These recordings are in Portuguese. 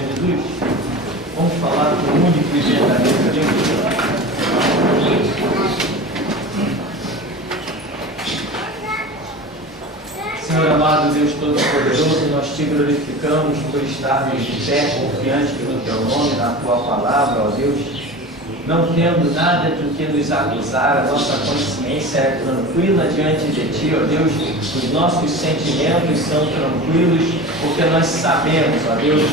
Senhor Jesus? Vamos falar do único e verdadeiro Deus. Senhor amado, Deus Todo-Poderoso, nós te glorificamos por estarmos de pé, confiantes no Teu nome, na Tua palavra, ó Deus. Não tendo nada do que nos acusar, a nossa consciência é tranquila diante de Ti, ó Deus. Os nossos sentimentos são tranquilos, porque nós sabemos, ó Deus,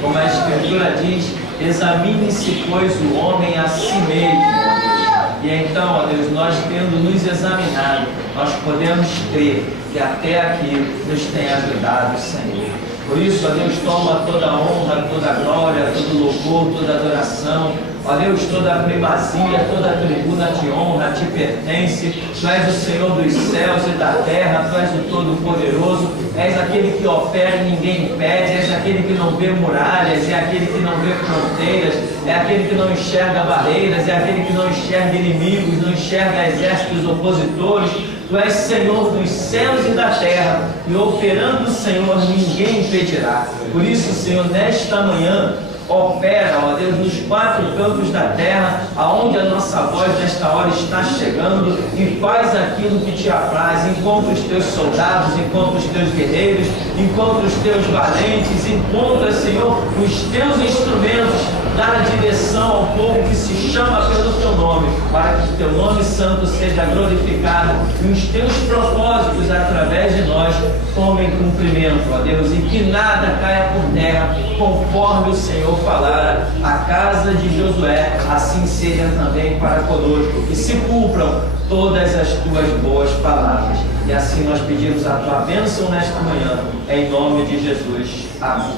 como a Escritura diz, examine-se, pois, o homem a si mesmo, ó Deus. E então, ó Deus, nós tendo nos examinado, nós podemos crer que até aqui nos tem ajudado o Senhor. Por isso, ó Deus, toma toda a honra, toda a glória, todo o louvor, toda a adoração. Ó Deus, toda a primazia, toda a tribuna te honra, te pertence. Tu és o Senhor dos céus e da terra, Tu és o Todo-Poderoso, és aquele que opera e ninguém impede, és aquele que não vê muralhas, é aquele que não vê fronteiras, é aquele que não enxerga barreiras, é aquele que não enxerga inimigos, não enxerga exércitos opositores. Tu és Senhor dos céus e da terra, e operando o Senhor, ninguém impedirá. Por isso, Senhor, nesta manhã, opera, ó Deus, nos quatro cantos da terra, aonde a nossa voz nesta hora está chegando, e faz aquilo que te apraz. Encontra os teus soldados, encontra os teus guerreiros, encontra os teus valentes, encontra, Senhor, os teus instrumentos, dá direção ao povo que se chama pelo teu nome, para que o teu nome santo seja glorificado e os teus propósitos através de nós tomem cumprimento, ó Deus, e que nada caia por terra, conforme o Senhor falara à casa de Josué, assim seja também para conosco, que se cumpram todas as tuas boas palavras. E assim nós pedimos a tua bênção nesta manhã, em nome de Jesus. Amém.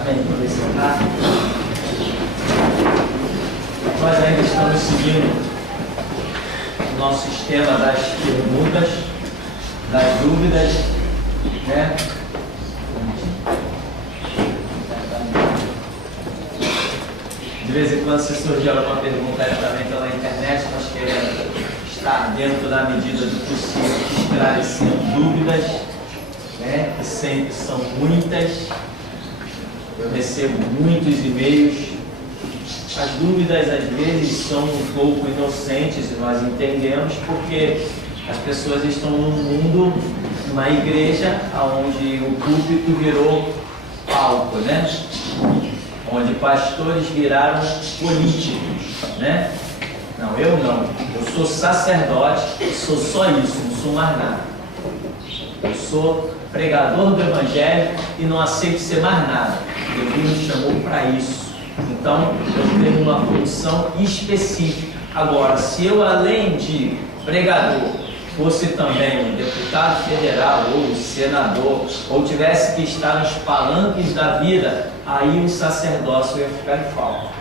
Amém. Por isso, tá? Nós ainda estamos seguindo o nosso esquema das perguntas, das dúvidas, né? De vez em quando, se surgir alguma pergunta aí também pela internet, nós queremos estar dentro da medida do possível, esclarecendo dúvidas, né? Que sempre são muitas. Eu recebo muitos e-mails. As dúvidas às vezes são um pouco inocentes e nós entendemos, porque as pessoas estão num mundo, numa igreja, onde o púlpito virou palco, né? Onde pastores viraram políticos, né? Não, eu não. Eu sou sacerdote, sou só isso, não sou mais nada. Eu sou pregador do Evangelho e não aceito ser mais nada. Deus me chamou para isso. Então, eu tenho uma função específica. Agora, se eu, além de pregador, fosse também um deputado federal ou um senador, ou tivesse que estar nos palanques da vida, aí o sacerdócio ia ficar em falta.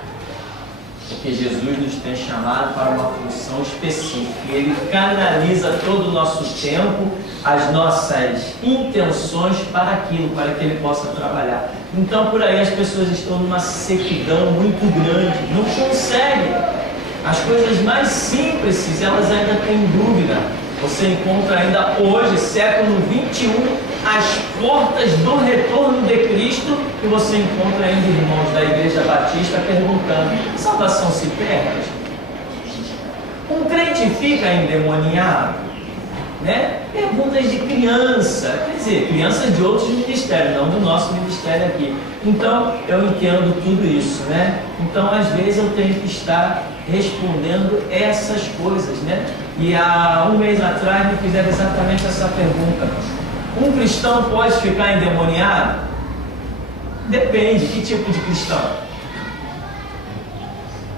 Porque Jesus nos tem chamado para uma função específica. E Ele canaliza todo o nosso tempo, as nossas intenções para aquilo, para que Ele possa trabalhar. Então, por aí as pessoas estão numa sequidão muito grande, não conseguem. As coisas mais simples, elas ainda têm dúvida. Você encontra ainda hoje, século 21, as portas do retorno de Cristo, e você encontra ainda irmãos da Igreja Batista perguntando: salvação se perde? Um crente fica endemoniado? Né? Perguntas de criança, quer dizer, crianças de outros ministérios, não do nosso ministério aqui. Então, eu entendo tudo isso, né? Então, às vezes eu tenho que estar respondendo essas coisas, né? E há um mês atrás me fizeram exatamente essa pergunta: um cristão pode ficar endemoniado? Depende, que tipo de cristão?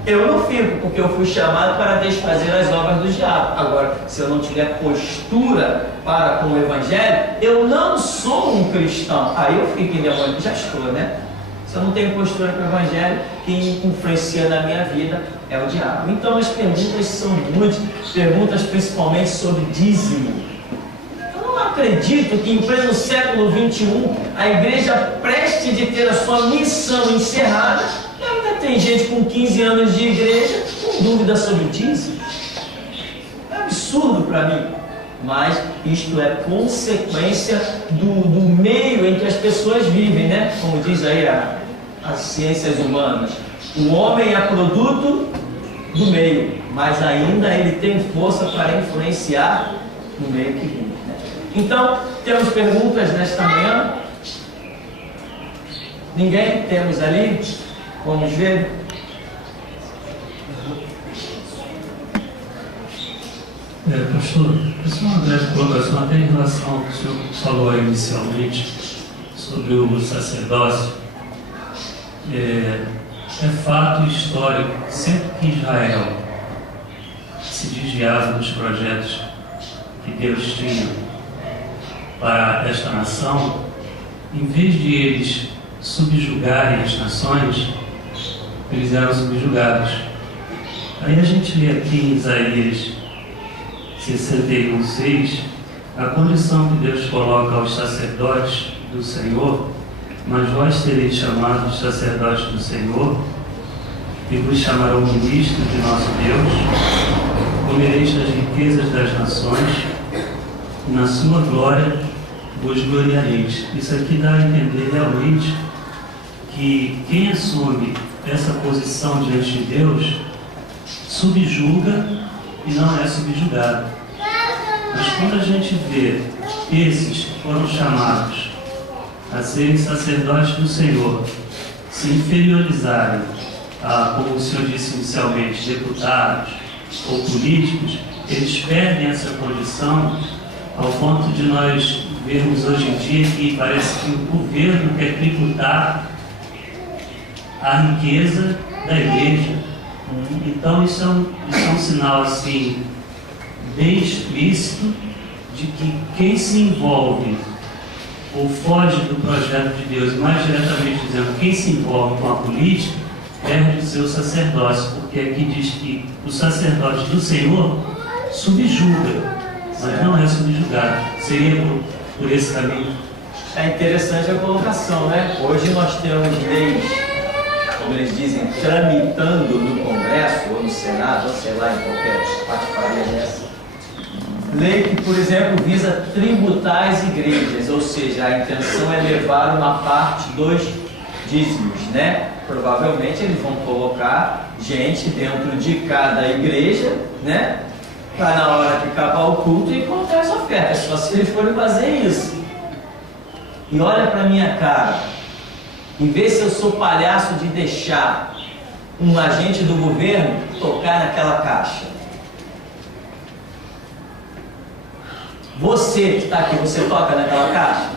Eu não fico, porque eu fui chamado para desfazer as obras do diabo. Agora, se eu não tiver postura para com o Evangelho, eu não sou um cristão. Aí eu fico endemoniado, já estou, né? Se eu não tenho postura para o Evangelho, quem influencia na minha vida é o diabo. Então as perguntas são muitas, perguntas principalmente sobre dízimo. Eu não acredito que em pleno século 21 a igreja preste de ter a sua missão encerrada e ainda tem gente com 15 anos de igreja com dúvida sobre dízimo. É absurdo para mim. mas isto é consequência do meio em que as pessoas vivem, né? Como diz aí as ciências humanas. O homem é produto do meio, mas ainda ele tem força para influenciar no meio que vive, né? Então, temos perguntas nesta manhã? Ninguém? Temos ali? Vamos ver. Pastor, isso é uma breve colocação até em relação ao que o senhor falou inicialmente sobre o sacerdócio. É fato histórico, sempre que Israel se desviava dos projetos que Deus tinha para esta nação, em vez de eles subjugarem as nações, eles eram subjugados. Aí a gente vê aqui em Isaías 61:6 a condição que Deus coloca aos sacerdotes do Senhor: mas vós tereis chamados sacerdotes do Senhor, e vos chamarão ministros de nosso Deus, comereis das riquezas das nações, e na sua glória vos gloriareis. Isso aqui dá a entender realmente que quem assume essa posição diante de Deus subjuga e não é subjugado. Mas quando a gente vê esses que foram chamados a serem sacerdotes do Senhor se inferiorizarem a, como o Senhor disse inicialmente, deputados ou políticos, eles perdem essa condição ao ponto de nós vermos hoje em dia que parece que o governo quer tributar a riqueza da igreja. Então isso é um sinal assim bem explícito de que quem se envolve ou foge do projeto de Deus, mais diretamente dizendo, quem se envolve com a política perde o seu sacerdócio, porque aqui diz que o sacerdote do Senhor subjuga, mas não é subjugado. Seria por esse caminho. É interessante a colocação, né? Hoje nós temos leis, como eles dizem, tramitando no Congresso ou no Senado, ou sei lá, em qualquer patifaria dessa. Lei que, por exemplo, visa tributar as igrejas, ou seja, a intenção é levar uma parte dos dízimos, né? Provavelmente eles vão colocar gente dentro de cada igreja, né? Para na hora que acabar o culto e colocar as ofertas, só se eles forem fazer isso. E olha para minha cara, e vê se eu sou palhaço de deixar um agente do governo tocar naquela caixa. Você que está aqui, você toca naquela caixa?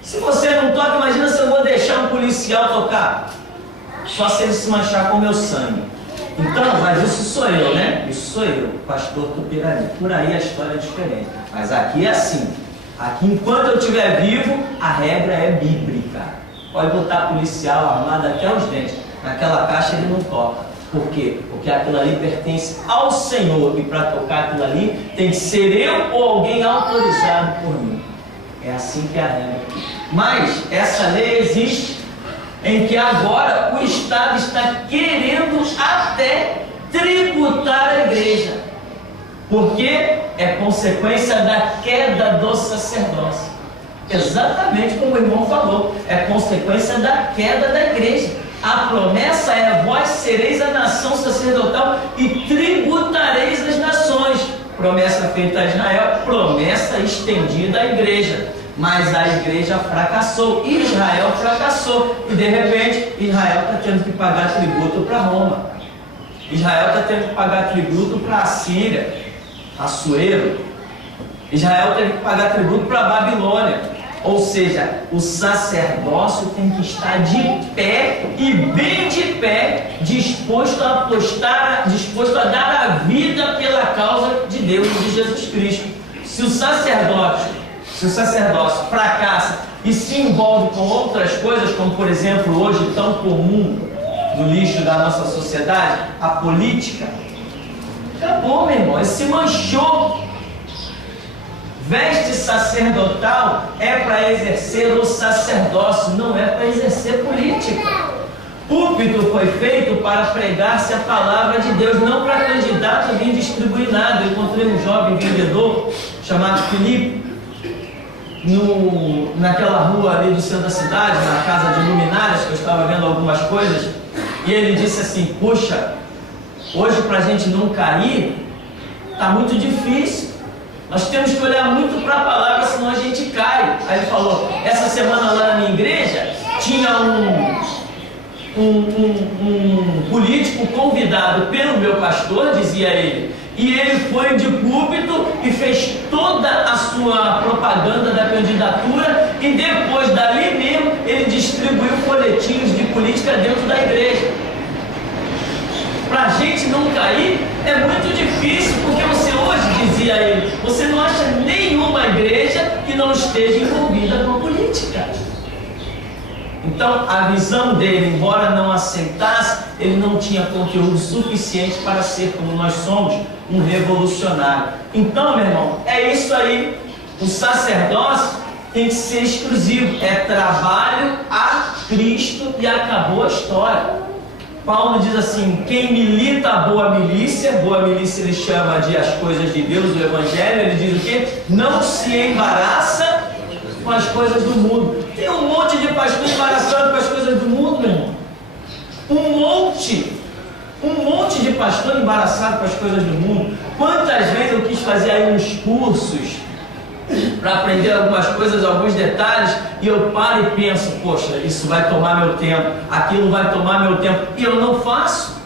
Se você não toca, imagina se eu vou deixar um policial tocar. Só se ele se manchar com o meu sangue. Então, mas isso sou eu, né? Isso sou eu, pastor Tupirani. Por aí a história é diferente. Mas aqui é assim. Aqui, enquanto eu estiver vivo, a regra é bíblica. Pode botar policial armado até os dentes. Naquela caixa ele não toca. Por quê? Porque aquilo ali pertence ao Senhor. E para tocar aquilo ali, tem que ser eu ou alguém autorizado por mim. É assim que é a regra. Mas essa lei existe em que agora o Estado está querendo até tributar a igreja. Porque é consequência da queda do sacerdócio. Exatamente como o irmão falou. É consequência da queda da igreja. A promessa é: vós sereis a nação sacerdotal e tributareis as nações. Promessa feita a Israel, promessa estendida à igreja. Mas a igreja fracassou, Israel fracassou. E de repente, Israel está tendo que pagar tributo para Roma. Israel está tendo que pagar tributo para a Síria, Assuero. Israel teve que pagar tributo para a Babilônia. Ou seja, o sacerdócio tem que estar de pé e bem de pé, disposto a apostar, disposto a dar a vida pela causa de Deus e de Jesus Cristo. Se o sacerdócio fracassa e se envolve com outras coisas, como por exemplo hoje tão comum no lixo da nossa sociedade, a política, acabou, meu irmão, ele se manchou. Veste sacerdotal é para exercer o sacerdócio, não é para exercer política. Púlpito foi feito para pregar-se a palavra de Deus, não para candidato vir distribuir nada. Eu encontrei um jovem vendedor chamado Filipe, naquela rua ali do centro da cidade, na casa de luminárias, que eu estava vendo algumas coisas, e ele disse assim: puxa, hoje para a gente não cair, está muito difícil, nós temos que olhar muito para a palavra, senão a gente cai. Aí ele falou: essa semana lá na minha igreja, tinha um político convidado pelo meu pastor, dizia ele, e ele foi de púlpito e fez toda a sua propaganda da candidatura, e depois dali mesmo ele distribuiu folhetinhos de política dentro da igreja. Para a gente não cair é muito difícil, porque você hoje, dizia ele, você não acha nenhuma igreja que não esteja envolvida com a política. Então a visão dele, embora não aceitasse, ele não tinha conteúdo suficiente para ser, como nós somos, um revolucionário. Então, meu irmão, é isso aí. O sacerdócio tem que ser exclusivo, é trabalho a Cristo e acabou a história. Paulo diz assim: quem milita a boa milícia ele chama de as coisas de Deus, do Evangelho, ele diz o quê? Não se embaraça com as coisas do mundo. Tem um monte de pastor embaraçado com as coisas do mundo, meu irmão. Um monte de pastor embaraçado com as coisas do mundo. Quantas vezes eu quis fazer aí uns cursos para aprender algumas coisas, alguns detalhes, e eu paro e penso: poxa, isso vai tomar meu tempo, aquilo vai tomar meu tempo, e eu não faço.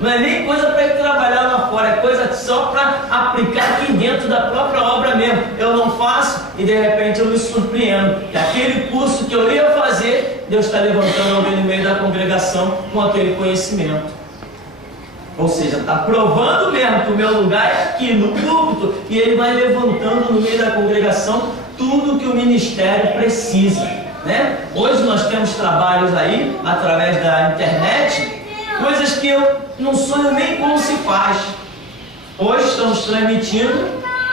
Não é nem coisa para ir trabalhar lá fora, é coisa só para aplicar aqui dentro da própria obra mesmo. Eu não faço e de repente eu me surpreendo que aquele curso que eu ia fazer, Deus está levantando alguém no meio da congregação com aquele conhecimento. Ou seja, está provando mesmo que o meu lugar é aqui no púlpito, e ele vai levantando no meio da congregação tudo que o ministério precisa, né? Hoje nós temos trabalhos aí através da internet, coisas que eu não sonho nem como se faz. Hoje estamos transmitindo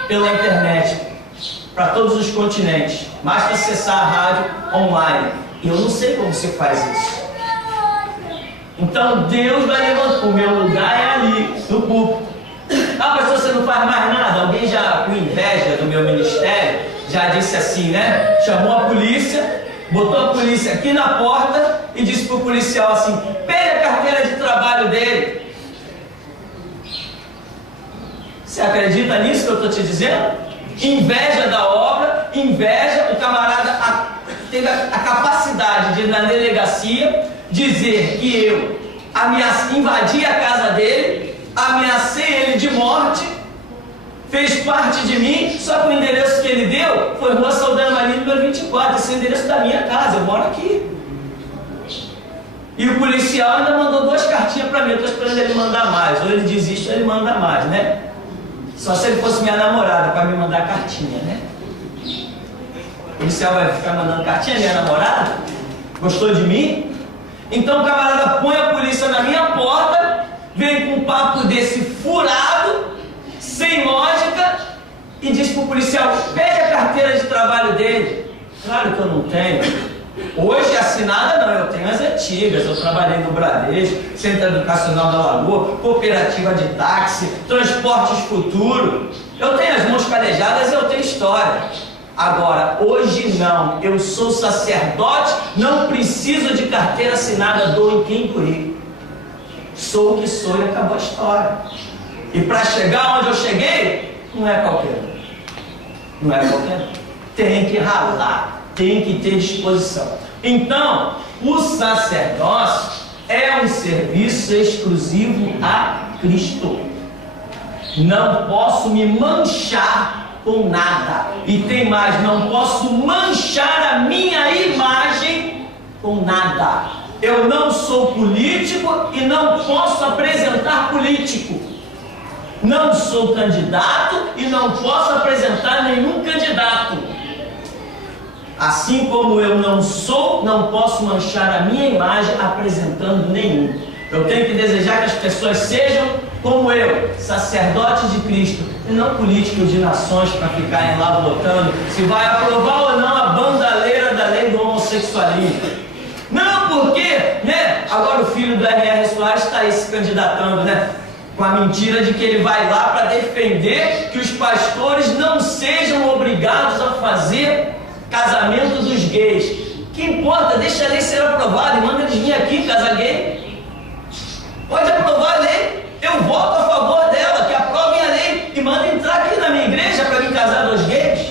pela internet para todos os continentes. Basta acessar a rádio online. E eu não sei como se faz isso. Então Deus vai levantar. O meu lugar é ali, no púlpito. Ah, pastor, você não faz mais nada? Alguém já, com inveja do meu ministério, já disse assim, né? Chamou a polícia, botou a polícia aqui na porta e disse para o policial assim: pega a carteira de trabalho dele. Você acredita nisso que eu estou te dizendo? Inveja da obra, inveja. O camarada teve a capacidade de ir na delegacia dizer que eu invadi a casa dele, ameacei ele de morte, fez parte de mim, só que o endereço que ele deu foi Rua Saldanha Marinho, número 24, esse é o endereço da minha casa, eu moro aqui. E o policial ainda mandou 2 cartinhas para mim, eu estou esperando ele mandar mais, ou ele desiste ou ele manda mais, né? Só se ele fosse minha namorada para me mandar cartinha, né? O policial vai ficar mandando cartinha, minha namorada? Gostou de mim? Então o camarada põe a polícia na minha porta, vem com um papo desse furado, sem lógica, e diz para o policial: pede a carteira de trabalho dele. Claro que eu não tenho. Hoje assinada não, eu tenho as antigas. Eu trabalhei no Bradesco, Centro Educacional da Lagoa, Cooperativa de Táxi, Transportes Futuro. Eu tenho as mãos calejadas e eu tenho história. Agora, hoje não, eu sou sacerdote, não preciso de carteira assinada, dou em quem curir. Sou o que sou e acabou a história. E para chegar onde eu cheguei, não é qualquer um. Não é qualquer um. Tem que ralar, tem que ter disposição. Então, o sacerdócio é um serviço exclusivo a Cristo. Não posso me manchar com nada. E tem mais, não posso manchar a minha imagem com nada. Eu não sou político e não posso apresentar político. Não sou candidato e não posso apresentar nenhum candidato. Assim como eu não sou, não posso manchar a minha imagem apresentando nenhum. Eu tenho que desejar que as pessoas sejam como eu, sacerdotes de Cristo, e não políticos de nações para ficarem lá votando se vai aprovar ou não a bandaleira da lei do homossexualismo. Não, porque, né? Agora o filho do R.R. Soares está aí se candidatando, né? com a mentira de que ele vai lá para defender que os pastores não sejam obrigados a fazer casamento dos gays. Que importa? Deixa a lei ser aprovada e manda eles vir aqui casar gay. Pode aprovar a lei, eu voto a favor dela, que aprovem a lei e mandem entrar aqui na minha igreja para vir casar dois gays.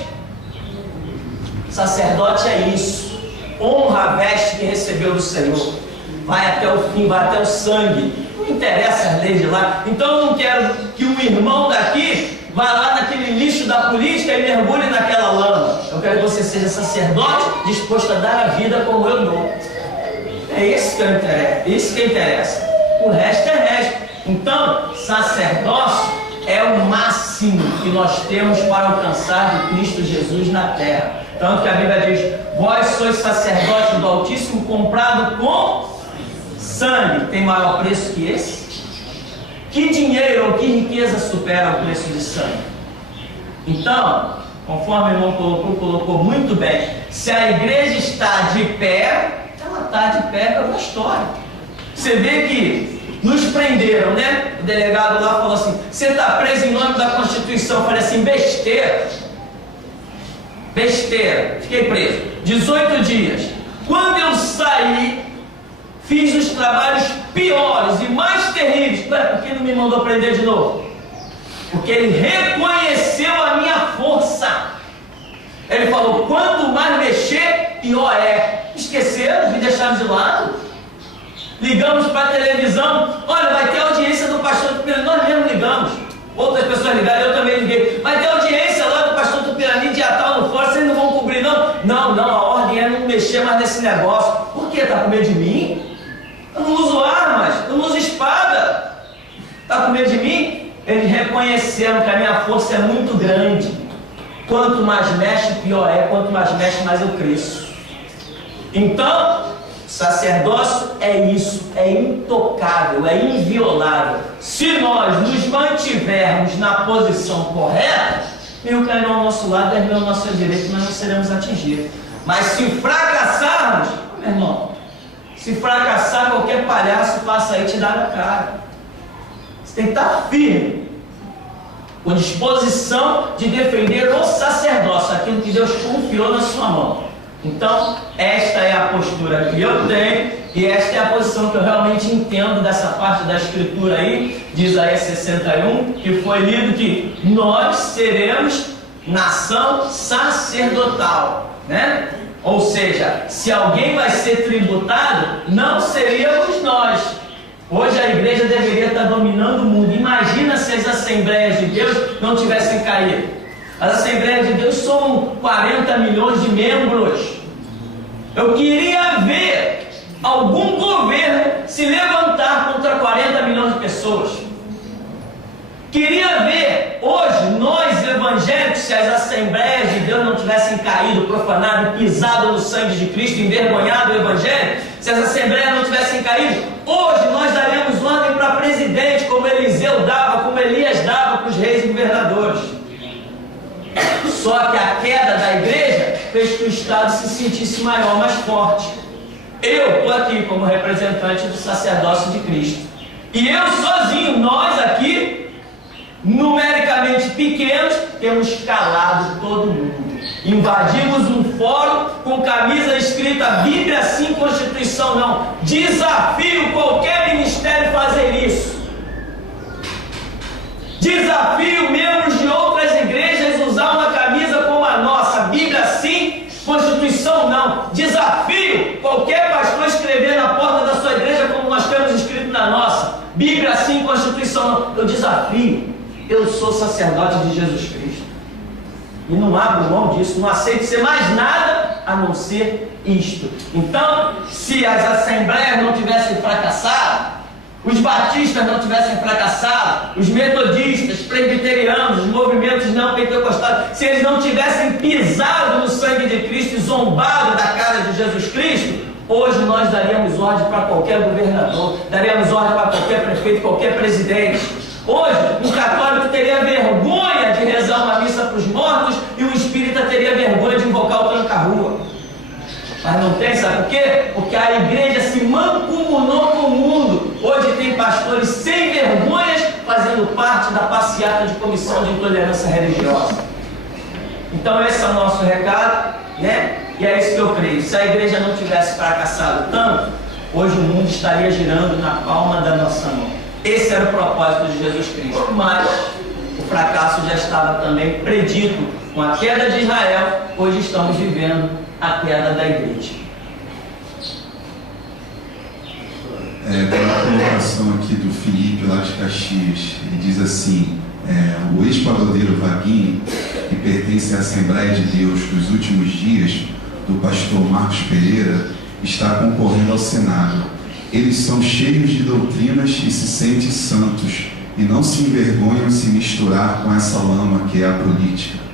Sacerdote é isso, honra a veste que recebeu do Senhor, vai até o fim, vai até o sangue. Não interessa as leis de lá. Então eu não quero que um irmão daqui vá lá naquele lixo da política e mergulhe naquela lama. Eu quero que você seja sacerdote disposto a dar a vida como eu dou. É isso que eu interessa, isso que interessa. O resto é resto. Então, sacerdócio é o máximo que nós temos para alcançar de Cristo Jesus na terra. Tanto que a Bíblia diz: vós sois sacerdote do Altíssimo, comprado com sangue. Tem maior preço que esse? Que dinheiro ou que riqueza supera o preço de sangue? Então, conforme o irmão colocou muito bem, se a igreja está de pé, ela está de pé pela história. Você vê que nos prenderam, né? O delegado lá falou assim: você está preso em nome da Constituição. Eu falei assim: besteira. Besteira. Fiquei preso 18 dias. Quando eu saí, fiz os trabalhos piores e mais terríveis. Por que não me mandou prender de novo? Porque ele reconheceu a minha força. Ele falou: quanto mais mexer, pior é. Esqueceram, me deixaram de lado. Ligamos para a televisão: olha, vai ter audiência do pastor Tupirani. Nós mesmo ligamos. Outras pessoas ligaram, eu também liguei. Vai ter audiência lá do pastor Tupirani, dia tal, no fórum. Vocês não vão cobrir, não? Não, a ordem é não mexer mais nesse negócio. Por quê? Está com medo de mim? Eu não uso armas, eu não uso espada. Está com medo de mim? Eles reconheceram que a minha força é muito grande. Quanto mais mexe, pior é. Quanto mais mexe, mais eu cresço. Então, sacerdócio é isso, é intocável, é inviolável. Se nós nos mantivermos na posição correta, mil cairão ao nosso lado, 10 mil ao nosso direito, nós não seremos atingidos. Mas se fracassarmos, meu irmão, se fracassar, qualquer palhaço passa aí e te dá na cara. Você tem que estar firme, com disposição de defender o sacerdócio, aquilo que Deus confiou na sua mão. Então, esta é a postura que eu tenho e esta é a posição que eu realmente entendo dessa parte da escritura aí, de Isaías 61, que foi lido, que nós seremos nação sacerdotal, né? Ou seja, se alguém vai ser tributado, não seríamos nós. Hoje a igreja deveria estar dominando o mundo. Imagina se as Assembleias de Deus não tivessem caído. As Assembleias de Deus são 40 milhões de membros. Eu queria ver algum governo se levantar contra 40 milhões de pessoas. Queria ver hoje nós evangélicos, se as Assembleias de Deus não tivessem caído, profanado, pisado no sangue de Cristo, envergonhado o Evangelho, se as Assembleias não tivessem caído, hoje nós daríamos ordem para presidente, como Eliseu dava, como Elias dava para os reis e governadores. Só que a queda da igreja fez que o Estado se sentisse maior, mais forte. Eu estou aqui como representante do sacerdócio de Cristo. E eu sozinho, nós aqui, numericamente pequenos, temos calado todo mundo. Invadimos um fórum com camisa escrita Bíblia sim, Constituição não. Desafio qualquer ministério fazer isso. Desafio membros de outras igrejas usar uma camisa como a nossa. Bíblia sim, Constituição não. Desafio qualquer pastor escrever na porta da sua igreja como nós temos escrito na nossa. Bíblia sim, Constituição não. Eu desafio. Eu sou sacerdote de Jesus Cristo. E não abro mão disso. Não aceito ser mais nada a não ser isto. Então, se as assembleias não tivessem fracassado, os batistas não tivessem fracassado, os metodistas, presbiterianos, os movimentos não pentecostais, se eles não tivessem pisado no sangue de Cristo e zombado da cara de Jesus Cristo, hoje nós daríamos ordem para qualquer governador, daríamos ordem para qualquer prefeito, qualquer presidente. Hoje, um católico teria vergonha de rezar uma missa para os mortos e um espírita teria vergonha de invocar o tranca-rua. Mas não tem, sabe por quê? Porque a igreja se mancomunou com o mundo. Hoje tem pastores sem vergonhas fazendo da passeata de comissão de intolerância religiosa. Então esse é o nosso recado, né? E é isso que eu creio. Se a igreja não tivesse fracassado tanto, hoje o mundo estaria girando na palma da nossa mão. Esse era o propósito de Jesus Cristo. Mas o fracasso já estava também predito. Com a queda de Israel, hoje estamos vivendo a queda da igreja. Tem uma colocação aqui do Felipe lá de Caxias. Ele diz assim: o ex-pagodeiro Vaguinho, que pertence à Assembleia de Deus dos últimos dias, do pastor Marcos Pereira, está concorrendo ao Senado. Eles são cheios de doutrinas e se sentem santos, e não se envergonham de se misturar com essa lama que é a política.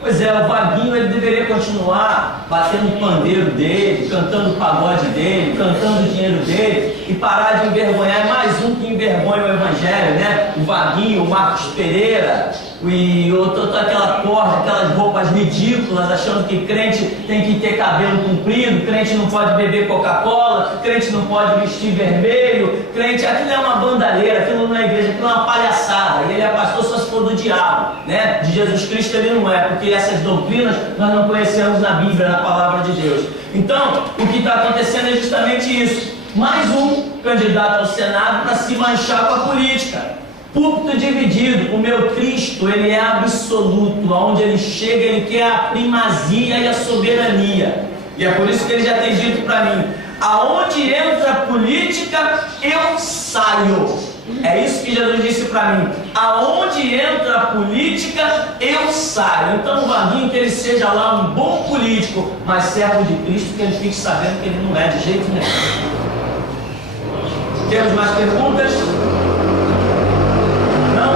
Pois é, o Vaguinho ele deveria continuar batendo o pandeiro dele, cantando o pagode dele, cantando o dinheiro dele e parar de envergonhar. É mais um que envergonha o Evangelho, né? O Vaguinho, o Marcos Pereira e toda aquela porra, aquelas roupas ridículas, achando que crente tem que ter cabelo comprido, crente não pode beber Coca-Cola, crente não pode vestir vermelho, crente, aquilo é uma bandalheira, aquilo não é igreja, aquilo é uma palhaçada. E ele é pastor só se for do diabo, né? De Jesus Cristo ele não é, porque essas doutrinas nós não conhecemos na Bíblia, na palavra de Deus. Então, o que está acontecendo é justamente isso. Mais um candidato ao Senado para se manchar com a política. Púlpito dividido. O meu Cristo, ele é absoluto. Aonde ele chega, ele quer a primazia e a soberania. E é por isso que ele já tem dito para mim: aonde entra a política, eu saio. É isso que Jesus disse para mim: aonde entra a política, eu saio. Então o Vaguinho, que ele seja lá um bom político, mas servo de Cristo, que ele fique sabendo que ele não é de jeito nenhum. Temos mais perguntas? Não?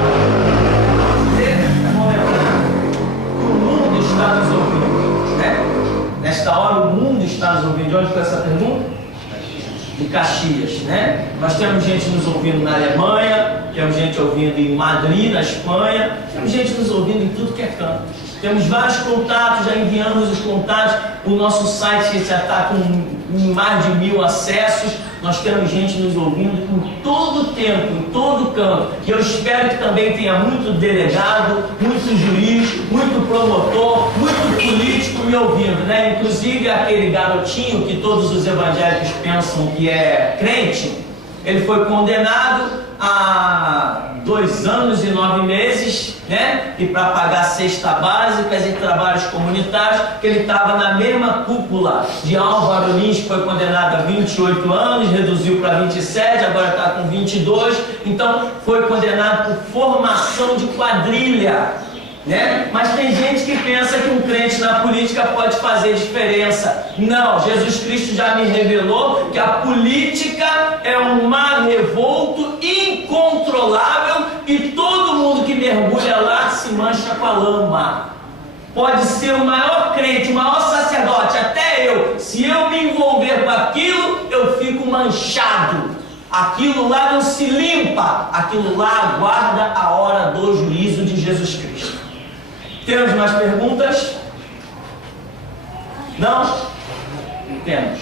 Vamos lembrar. O mundo está nos ouvindo, né? Nesta hora o mundo está nos ouvindo. De onde foi essa pergunta? De Caxias, né? Nós temos gente nos ouvindo na Alemanha, temos gente ouvindo em Madrid, na Espanha, temos gente nos ouvindo em tudo que é canto. Temos vários contatos, já enviamos os contatos. O nosso site já está com mais de 1000 acessos. Nós temos gente nos ouvindo em todo o tempo, em todo canto. E eu espero que também tenha muito delegado, muito juiz, muito promotor, muito político me ouvindo, né? Inclusive aquele garotinho que todos os evangélicos pensam que é crente, ele foi condenado a 2 anos e 9 meses, né? E para pagar cesta básicas e trabalhos comunitários, que ele estava na mesma cúpula de Álvaro Lins, que foi condenado a 28 anos, reduziu para 27, agora está com 22, então foi condenado por formação de quadrilha. Né? Mas tem gente que pensa que um crente na política pode fazer diferença. Não, Jesus Cristo já me revelou que a política é um mar revolto, incontrolável, e todo mundo que mergulha lá se mancha com a lama. Pode ser o maior crente, o maior sacerdote, até eu, se eu me envolver com aquilo, eu fico manchado. Aquilo lá não se limpa, aquilo lá aguarda a hora do juízo de Jesus Cristo. Temos mais perguntas? Não? Temos.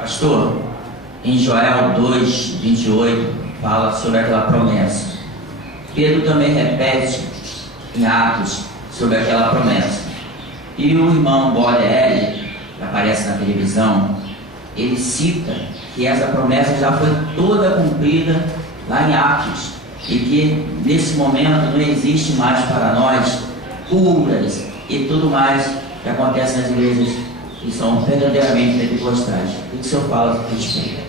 Pastor, em Joel 2, 28, fala sobre aquela promessa. Pedro também repete em Atos sobre aquela promessa. E o irmão Borelli, que aparece na televisão, ele cita que essa promessa já foi toda cumprida lá em Atos. E que nesse momento não existe mais para nós curas e tudo mais que acontece nas igrejas que são verdadeiramente pentecostais. O que o senhor fala a respeito?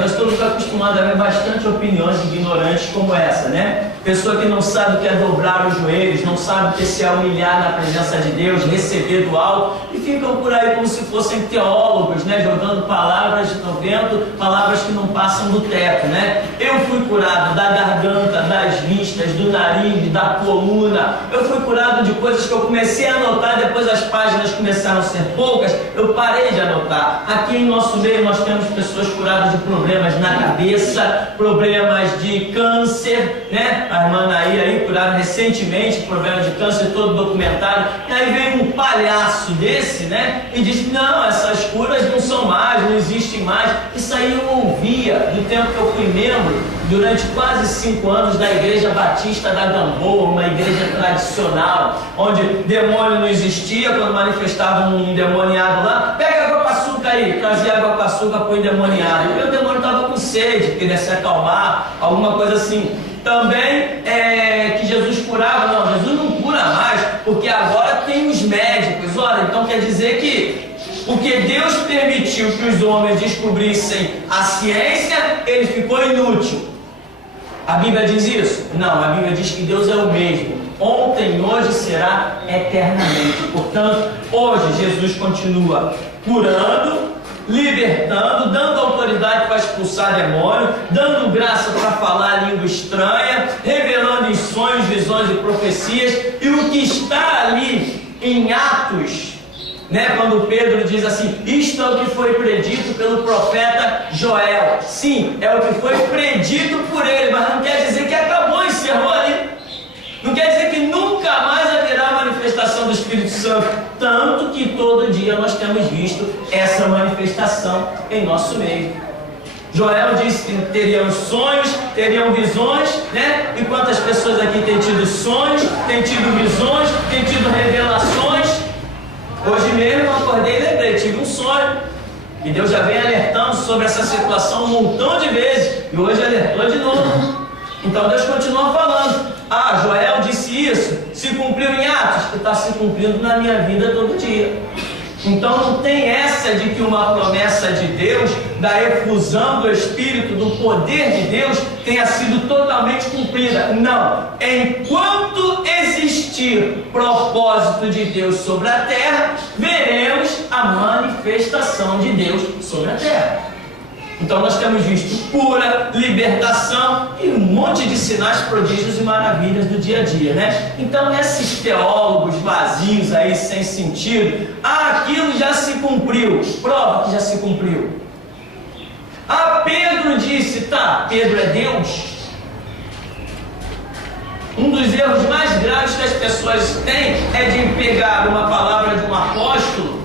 Nós estamos acostumados a ver bastante opiniões ignorantes como essa, né? Pessoa que não sabe o que é dobrar os joelhos, não sabe o que é se humilhar na presença de Deus, receber do alto, e ficam por aí como se fossem teólogos, né? Jogando palavras no vento, palavras que não passam do teto, né? Eu fui curado da garganta, das vistas, do nariz, da coluna. Eu fui curado de coisas que eu comecei a anotar, depois as páginas começaram a ser poucas, eu parei de anotar. Aqui em nosso meio nós temos pessoas curadas de problemas na cabeça, problemas de câncer, né? A irmã Naí aí curada recentemente, problema de câncer todo documentado. E aí vem um palhaço palhaço desse, né? E diz, não, essas curas não são mais, não existem mais. Isso aí eu ouvia do tempo que eu fui membro, durante quase 5 anos, da Igreja Batista da Gamboa, uma igreja tradicional, onde demônio não existia. Quando manifestava um endemoniado lá, pega água com açúcar aí, trazia água com açúcar para o endemoniado. E o demônio estava com sede, queria se acalmar, alguma coisa assim. Também que Jesus curava, não, Jesus não cura mais, porque agora tem os médicos. Ora, então quer dizer que porque Deus permitiu que os homens descobrissem a ciência, ele ficou inútil. A Bíblia diz isso? Não, a Bíblia diz que Deus é o mesmo, ontem, hoje, será eternamente. Portanto, hoje Jesus continua curando, libertando, dando autoridade para expulsar demônio, dando graça para falar língua estranha, revelando em sonhos, visões e profecias. E o que está ali em Atos, né, quando Pedro diz assim, isto é o que foi predito pelo profeta Joel. Sim, é o que foi predito por ele, mas não quer dizer que acabou, encerrou ali. Não quer dizer que nunca mais haverá manifestação do Espírito Santo. Tanto que todo dia nós temos visto essa manifestação em nosso meio. Joel disse que teriam sonhos, teriam visões, né? E quantas pessoas aqui têm tido sonhos, têm tido visões, têm tido revelações? Hoje mesmo eu acordei e lembrei, tive um sonho. E Deus já vem alertando sobre essa situação um montão de vezes. E hoje alertou de novo. Então Deus continua falando. Ah, Joel disse isso, se cumpriu em Atos, que está se cumprindo na minha vida todo dia. Então não tem essa de que uma promessa de Deus, da efusão do Espírito, do poder de Deus, tenha sido totalmente cumprida. Não. Enquanto existir propósito de Deus sobre a terra, veremos a manifestação de Deus sobre a terra. Então nós temos visto cura, libertação e um monte de sinais, prodígios e maravilhas do dia a dia, né? Então esses teólogos vazios aí, sem sentido, aquilo já se cumpriu, prova que já se cumpriu. Pedro disse, tá, Pedro é Deus? Um dos erros mais graves que as pessoas têm é de pegar uma palavra de um apóstolo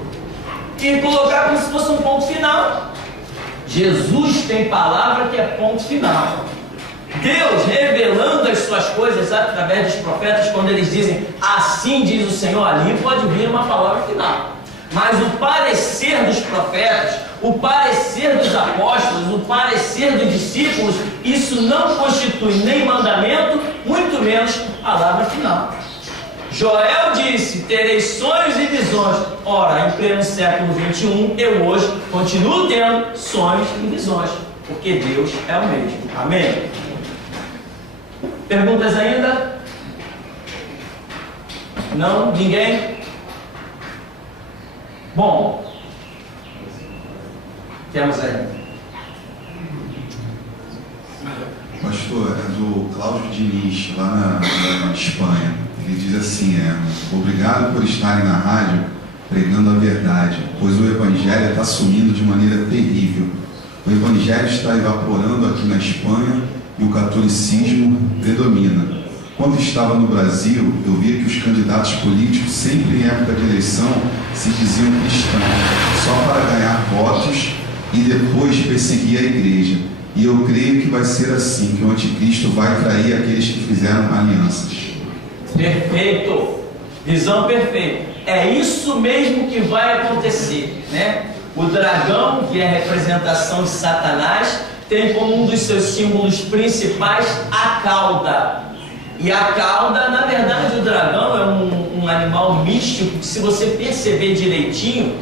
e colocar como se fosse um ponto final. Jesus tem palavra que é ponto final. Deus revelando as suas coisas através dos profetas, quando eles dizem assim diz o Senhor, ali pode vir uma palavra final. Mas o parecer dos profetas, o parecer dos apóstolos, o parecer dos discípulos, isso não constitui nem mandamento, muito menos palavra final. Joel disse, terei sonhos e visões. Ora, em pleno século 21, eu hoje continuo tendo sonhos e visões, porque Deus é o mesmo. Amém? Perguntas ainda? Não? Ninguém? Bom, temos aí. Pastor, é do Cláudio Diniz, lá na Espanha. Ele diz assim, obrigado por estarem na rádio pregando a verdade, pois o Evangelho está sumindo de maneira terrível. O Evangelho está evaporando aqui na Espanha e o catolicismo predomina. Quando estava no Brasil, eu via que os candidatos políticos, sempre em época de eleição, se diziam cristãos, só para ganhar votos e depois perseguir a igreja. E eu creio que vai ser assim, que o anticristo vai trair aqueles que fizeram alianças. Perfeito, visão perfeita. É isso mesmo que vai acontecer, né? O dragão, que é a representação de Satanás, tem como um dos seus símbolos principais a cauda. E a cauda, na verdade, o dragão é um animal místico que, se você perceber direitinho,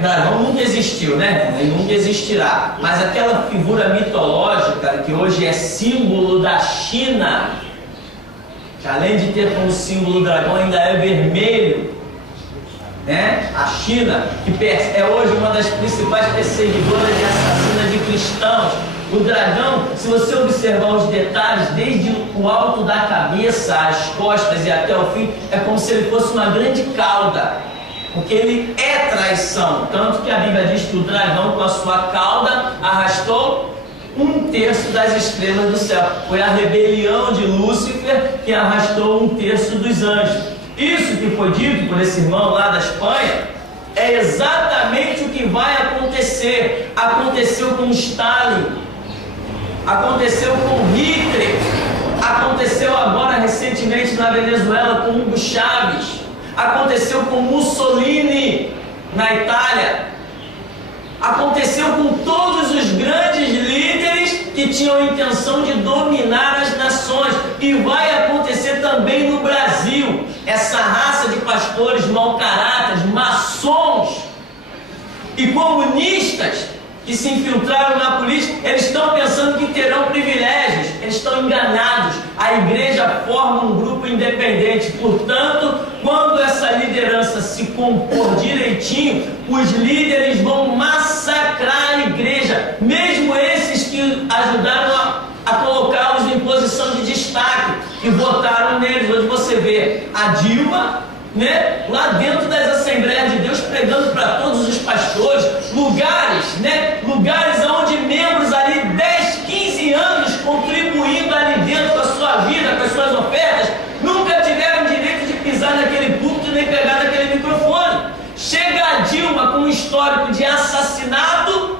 dragão nunca existiu, né? Ele nunca existirá. Mas aquela figura mitológica que hoje é símbolo da China, que além de ter como símbolo o dragão, ainda é vermelho, né? A China, que é hoje uma das principais perseguidoras e assassinas de cristãos. O dragão, se você observar os detalhes, desde o alto da cabeça, as costas e até o fim, é como se ele fosse uma grande cauda, porque ele é traição. Tanto que a Bíblia diz que o dragão, com a sua cauda, arrastou 1/3 das estrelas do céu. Foi a rebelião de Lúcifer que arrastou 1/3 dos anjos. Isso que foi dito por esse irmão lá da Espanha é exatamente o que vai acontecer. Aconteceu com Stalin, aconteceu com Hitler, aconteceu agora recentemente na Venezuela com Hugo Chávez, aconteceu com Mussolini na Itália, aconteceu com todos os grandes líderes que tinham a intenção de dominar as nações, e vai acontecer também no Brasil. Essa raça de pastores mau caráter, maçons e comunistas que se infiltraram na política, eles estão pensando que terão privilégios. Eles estão enganados. A igreja forma um grupo independente. Portanto, quando essa liderança se compor direitinho, os líderes vão massacrar a igreja, mesmo esses que ajudaram a colocá-los em posição de destaque, que votaram neles. Hoje você vê a Dilma, né, lá dentro das Assembleias de Deus, pregando para todos os pastores, lugares onde membros ali 10, 15 anos contribuindo ali dentro com a sua vida, com as suas ofertas, nunca tiveram direito de pisar naquele púlpito nem pegar naquele microfone. Chega a Dilma com um histórico de assassinato,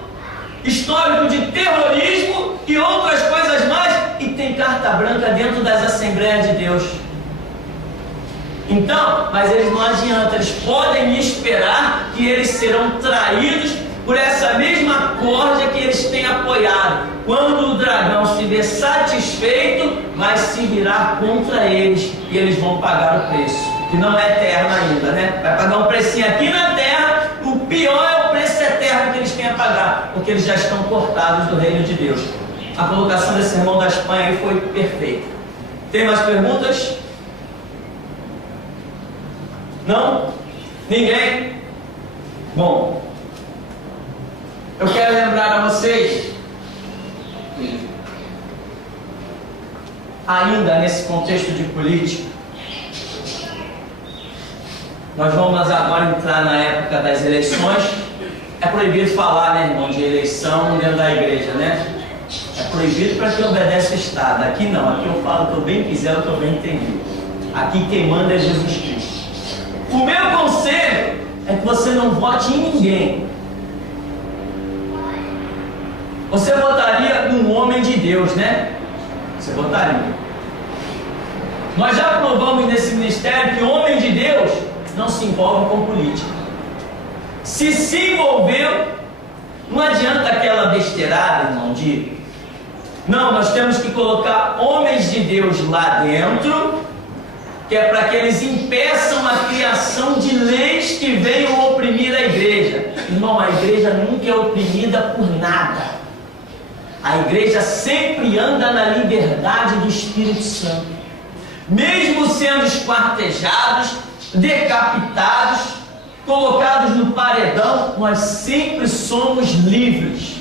histórico de terrorismo e outras coisas mais, e tem carta branca dentro das Assembleias de Deus. Então, mas eles não adiantam, eles podem esperar que eles serão traídos por essa mesma corda que eles têm apoiado. Quando o dragão se vê satisfeito, vai se virar contra eles e eles vão pagar o preço, que não é eterno ainda, né? Vai pagar um precinho aqui na terra. O pior é o preço eterno que eles têm a pagar, porque eles já estão cortados do reino de Deus. A colocação desse irmão da Espanha aí foi perfeita. Tem mais perguntas? Não? Ninguém? Bom, eu quero lembrar a vocês, ainda nesse contexto de política, nós vamos agora entrar na época das eleições. É proibido falar, né, irmão, de eleição dentro da igreja, né? É proibido para quem obedece o Estado. Aqui não, aqui eu falo o que eu bem quiser, o que eu bem entendi. Aqui quem manda é Jesus Cristo. O meu conselho é que você não vote em ninguém. Você votaria num homem de Deus, né? Você votaria. Nós já provamos nesse ministério que homem de Deus não se envolve com política. Se envolveu, não adianta aquela besteirada, irmão, de não, nós temos que colocar homens de Deus lá dentro, que é para que eles impeçam a criação de leis que venham oprimir a igreja. Irmão, a igreja nunca é oprimida por nada. A igreja sempre anda na liberdade do Espírito Santo. Mesmo sendo esquartejados, decapitados, colocados no paredão, nós sempre somos livres.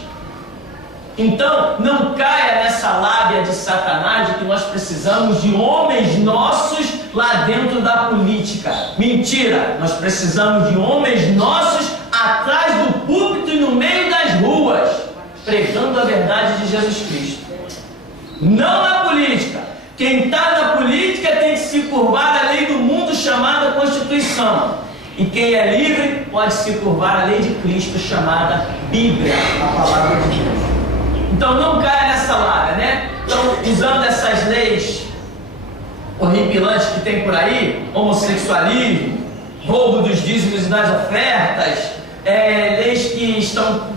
Então, não caia nessa lábia de Satanás de que nós precisamos de homens nossos lá dentro da política. Mentira! Nós precisamos de homens nossos atrás do púlpito e no meio das ruas, pregando a verdade de Jesus Cristo. Não na política. Quem está na política tem que se curvar à lei do mundo chamada Constituição. E quem é livre pode se curvar à lei de Cristo chamada Bíblia, a palavra de Deus. Então não caia nessa lábia, né? Então, usando essas leis horripilantes que tem por aí, homossexualismo, roubo dos dízimos e das ofertas, leis que estão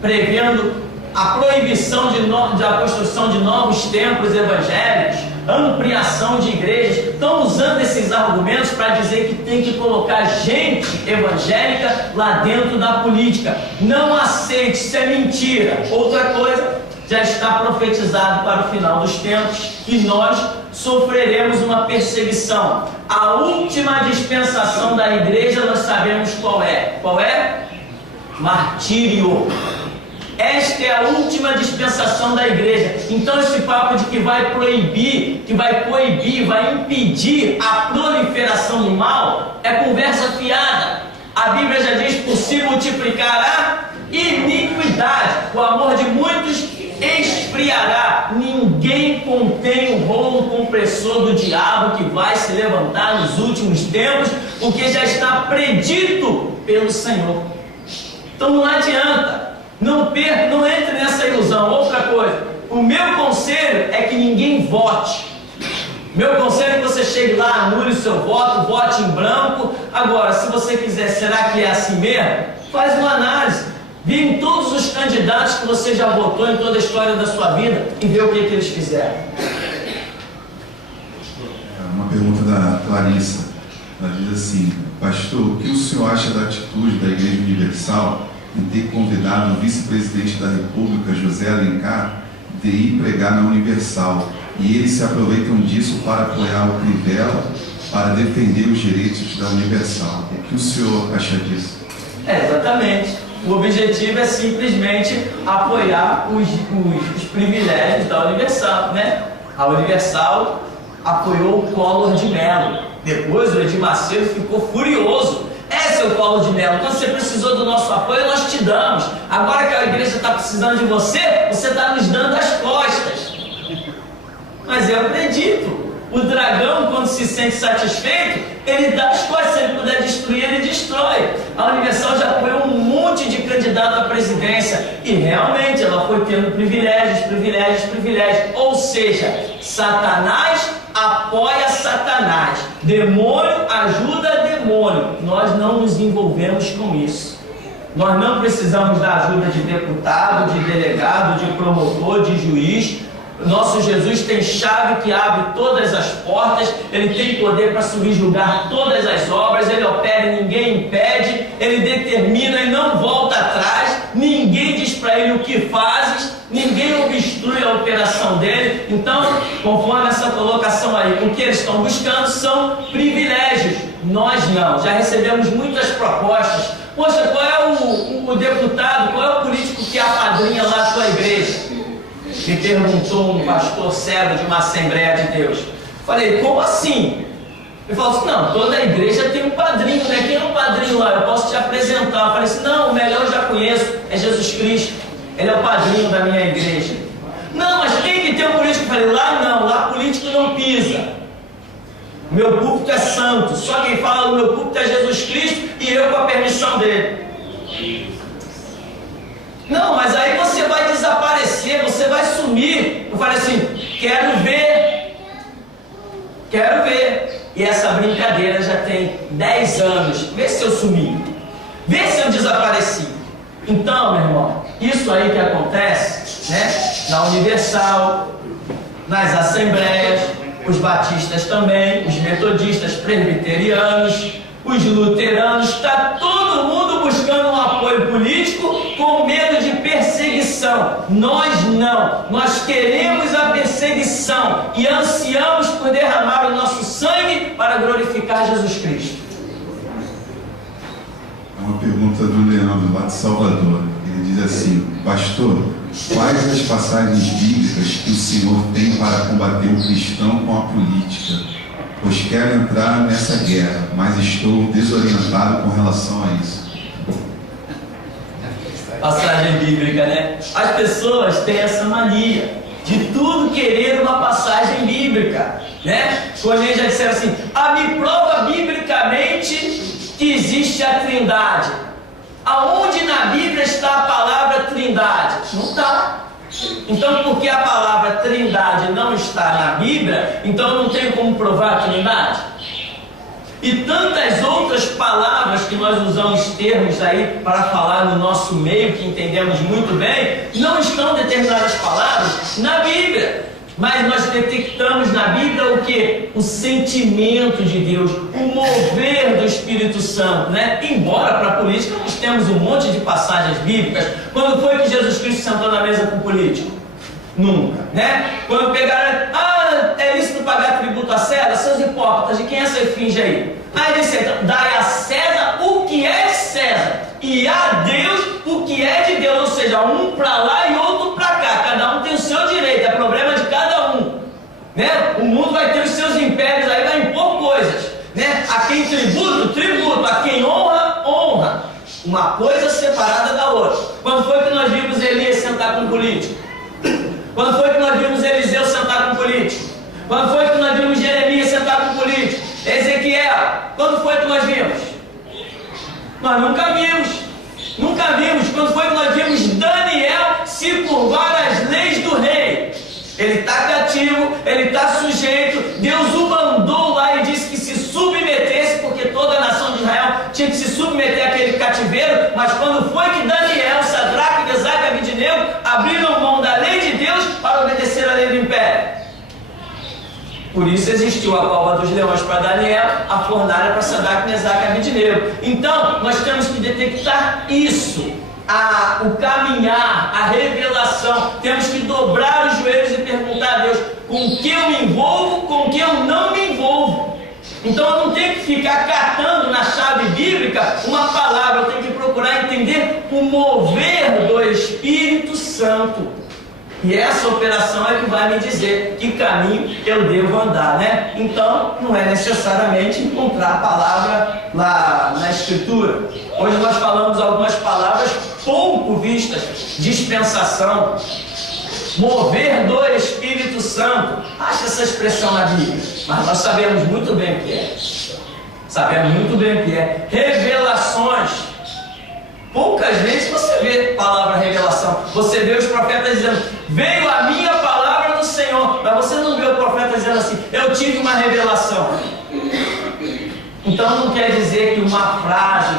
prevendo a proibição da construção de novos templos evangélicos, ampliação de igrejas, estão usando esses argumentos para dizer que tem que colocar gente evangélica lá dentro da política. Não aceite, isso é mentira. Outra coisa, já está profetizado para o final dos tempos que nós sofreremos uma perseguição. A última dispensação da igreja nós sabemos qual é. Qual é? Martírio. Esta é a última dispensação da igreja. Então esse papo de que vai proibir, que vai coibir, vai impedir a proliferação do mal é conversa fiada. A Bíblia já diz: por se multiplicar a iniquidade, o amor de muitos esfriará. Ninguém ninguém contém o rolo compressor do diabo que vai se levantar nos últimos tempos, porque já está predito pelo Senhor. Então não adianta, não entre nessa ilusão. Outra coisa, o meu conselho é que ninguém vote. Meu conselho é que você chegue lá, anule o seu voto, vote em branco. Agora, se você quiser, será que é assim mesmo? Faz uma análise. Vê em todos os candidatos que você já votou em toda a história da sua vida e vê o que eles fizeram. Uma pergunta da Clarissa. Ela diz assim: pastor, o que o senhor acha da atitude da Igreja Universal em ter convidado o vice-presidente da República, José Alencar, de ir pregar na Universal? E eles se aproveitam disso para apoiar o Crivella, para defender os direitos da Universal. O que o senhor acha disso? Exatamente. O objetivo é simplesmente apoiar os privilégios da Universal, né? A Universal apoiou o Collor de Mello. Depois o Edir Macedo ficou furioso. Seu Collor de Mello, quando você precisou do nosso apoio, nós te damos. Agora que a igreja está precisando de você, você está nos dando as costas. Mas eu acredito. O dragão, quando se sente satisfeito, ele dá as costas. Se ele puder destruir, ele destrói. A Universal já apoiou um monte de candidato à presidência. E realmente ela foi tendo privilégios. Ou seja, Satanás apoia Satanás. Demônio ajuda demônio. Nós não nos envolvemos com isso. Nós não precisamos da ajuda de deputado, de delegado, de promotor, de juiz. Nosso Jesus tem chave que abre todas as portas, Ele tem poder para subjugar todas as obras, Ele opera e ninguém impede, Ele determina e não volta atrás, ninguém diz para Ele o que fazes, ninguém obstrui a operação dEle. Então, conforme essa colocação aí, o que eles estão buscando são privilégios, nós não. Já recebemos muitas propostas. Poxa, qual é o deputado, qual é o político que apadrinha lá a sua igreja? Me perguntou um pastor cego de uma Assembleia de Deus. Falei, como assim? Ele falou assim, não, toda igreja tem um padrinho, né? Quem é o padrinho lá? Eu posso te apresentar. Eu falei assim, não, o melhor eu já conheço, é Jesus Cristo. Ele é o padrinho da minha igreja. Não, mas quem que tem um político? Eu falei, lá não, lá político não pisa. Meu púlpito é santo, só quem fala no meu púlpito é Jesus Cristo e eu com a permissão dele. Não, mas aí você vai desaparecer, você vai sumir. Eu falei assim, quero ver. E essa brincadeira já tem 10 anos. Vê se eu sumi, vê se eu desapareci. Então, meu irmão, isso aí que acontece, né? Na Universal, nas assembleias, os batistas também, os metodistas, presbiterianos, os luteranos, está todo mundo buscando um apoio político com medo de perseguição. Nós não, nós queremos a perseguição e ansiamos por derramar o nosso sangue para glorificar Jesus Cristo. É uma pergunta do Leandro, lá de Salvador. Ele diz assim, pastor, quais as passagens bíblicas que o Senhor tem para combater o cristão com a política? Pois quero entrar nessa guerra, mas estou desorientado com relação a isso. Passagem bíblica, né? As pessoas têm essa mania de tudo querer uma passagem bíblica, né? Quando eles já disseram assim, me prova biblicamente que existe a Trindade. Aonde na Bíblia está a palavra Trindade? Não está. Então, porque a palavra Trindade não está na Bíblia, então eu não tenho como provar a Trindade? E tantas outras palavras que nós usamos termos aí para falar no nosso meio, que entendemos muito bem, não estão determinadas palavras na Bíblia. Mas nós detectamos na Bíblia o que? O sentimento de Deus, o mover do Espírito Santo, né? Embora para a política nós temos um monte de passagens bíblicas. Quando foi que Jesus Cristo sentou na mesa com o político? Nunca, né? Quando pegaram, é lícito pagar tributo a César? Seus hipócritas, de quem é você finge aí? Aí ele senta, dai a César o que é de César e a Deus o que é de Deus, ou seja, um para lá e outro para cá, cada um tem o seu direito, é problema de cada um, né? O mundo vai ter os seus impérios aí, vai impor coisas, né? A quem tributo, tributo, a quem honra, honra, uma coisa separada da outra. Quando foi que nós vimos Elias sentar com um político? Quando foi que nós vimos Eliseu sentar com político? Quando foi que nós vimos Jeremias sentar com político? Ezequiel, quando foi que nós vimos? Nós nunca vimos. Nunca vimos. Quando foi que nós vimos Daniel se curvar às leis do rei? Ele está cativo, ele está sujeito. Deus o mandou lá e disse que se submetesse, porque toda a nação de Israel tinha que se submeter àquele cativeiro. Mas quando foi que Daniel, Sadraque, Mesaque e Abednego abriram mão da lei de Deus para obedecer à lei do império? Por isso existiu a cova dos leões para Daniel, a fornalha para Sadraque, Mesaque e Abednego. Então, nós temos que detectar isso, o caminhar, a revelação. Temos que dobrar os joelhos e perguntar a Deus, com que eu me envolvo, com que eu não me envolvo. Então, eu não tenho que ficar catando na chave bíblica uma palavra, eu tenho que procurar entender o mover do Espírito Santo. E essa operação é que vai me dizer que caminho eu devo andar, né? Então, não é necessariamente encontrar a palavra lá na Escritura. Hoje nós falamos algumas palavras pouco vistas: dispensação, mover do Espírito Santo. Acha essa expressão na Bíblia, mas nós sabemos muito bem o que é. Sabemos muito bem o que é. Revelações. Poucas vezes você vê a palavra revelação. Você vê os profetas dizendo, veio a minha palavra do Senhor. Mas você não vê o profeta dizendo assim, eu tive uma revelação. Então não quer dizer que uma frase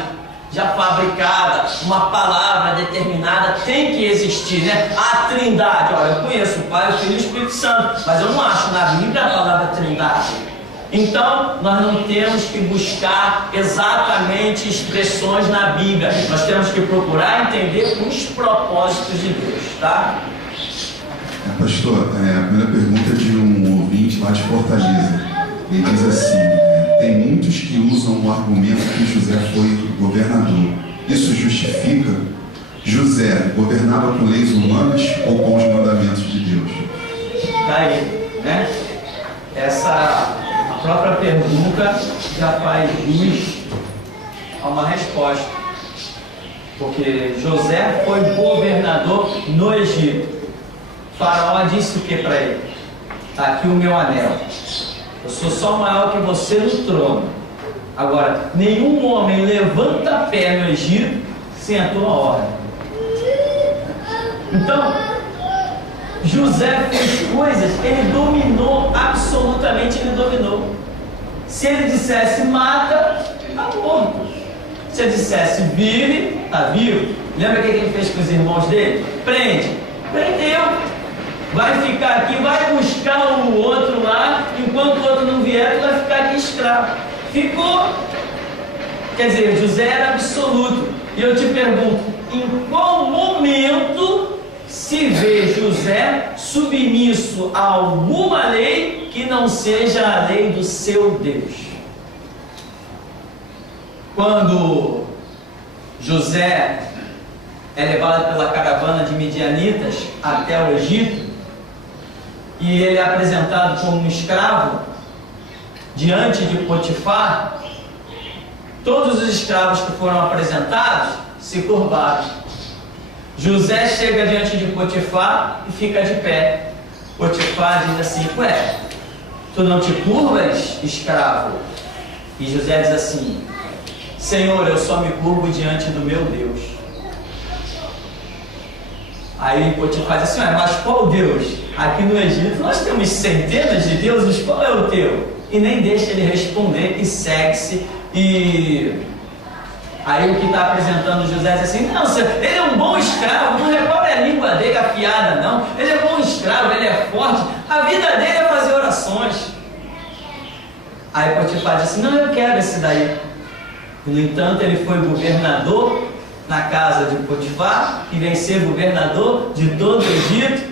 já fabricada, uma palavra determinada tem que existir, né? A Trindade, olha, eu conheço o Pai, o Filho e o Espírito Santo, mas eu não acho na Bíblia a palavra Trindade. Então, nós não temos que buscar exatamente expressões na Bíblia. Nós temos que procurar entender os propósitos de Deus, tá? Pastor, a primeira pergunta é de um ouvinte lá de Fortaleza. Ele diz assim, tem muitos que usam o argumento que José foi governador. Isso justifica? José governava com leis humanas ou com os mandamentos de Deus? Tá aí, né? A própria pergunta já faz jus a uma resposta, porque José foi governador no Egito. O faraó disse o que para ele? Está aqui o meu anel, eu sou só maior que você no trono. Agora, nenhum homem levanta pé no Egito sem a tua ordem. Então, José fez coisas, ele dominou, absolutamente ele dominou. Se ele dissesse mata, está morto. Se ele dissesse vive, está vivo. Lembra o que ele fez com os irmãos dele? Prende, prendeu. Vai ficar aqui, vai buscar o outro lá, enquanto o outro não vier, tu vai ficar aqui escravo. Ficou. Quer dizer, José era absoluto. E eu te pergunto, em qual momento se vê José submisso a alguma lei que não seja a lei do seu Deus? Quando José é levado pela caravana de midianitas até o Egito, e ele é apresentado como um escravo diante de Potifar, todos os escravos que foram apresentados se curvaram. José chega diante de Potifar e fica de pé. Potifar diz assim, ué, tu não te curvas, escravo? E José diz assim, Senhor, eu só me curvo diante do meu Deus. Aí Potifar diz assim, ué, mas qual Deus? Aqui no Egito nós temos centenas de deuses, qual é o teu? E nem deixa ele responder e segue-se. E aí o que está apresentando José diz assim, não, ele é um bom escravo, não repara a língua dele afiada não, ele é bom escravo, ele é forte, a vida dele é fazer orações. Aí Potifar diz assim, não, eu quero esse daí. No entanto, ele foi governador na casa de Potifar, e vem ser governador de todo o Egito,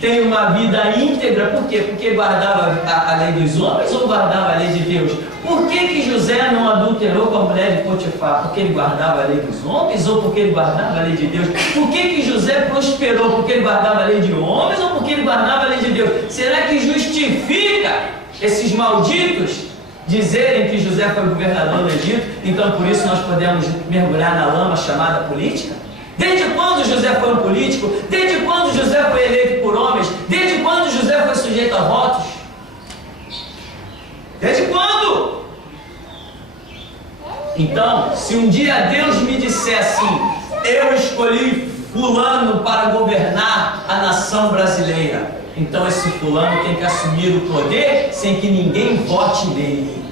tem uma vida íntegra. Por quê? Porque guardava a lei dos homens ou guardava a lei de Deus? Por que José não adulterou com a mulher de Potifar? Porque ele guardava a lei dos homens ou porque ele guardava a lei de Deus? Por que José prosperou? Porque ele guardava a lei de homens ou porque ele guardava a lei de Deus? Será que justifica esses malditos dizerem que José foi governador do Egito? Então por isso nós podemos mergulhar na lama chamada política? Desde quando José foi um político? Desde quando José foi eleito por homens? Desde quando José foi sujeito a votos? Desde quando? Então, se um dia Deus me disser assim, eu escolhi fulano para governar a nação brasileira, então esse fulano tem que assumir o poder sem que ninguém vote nele.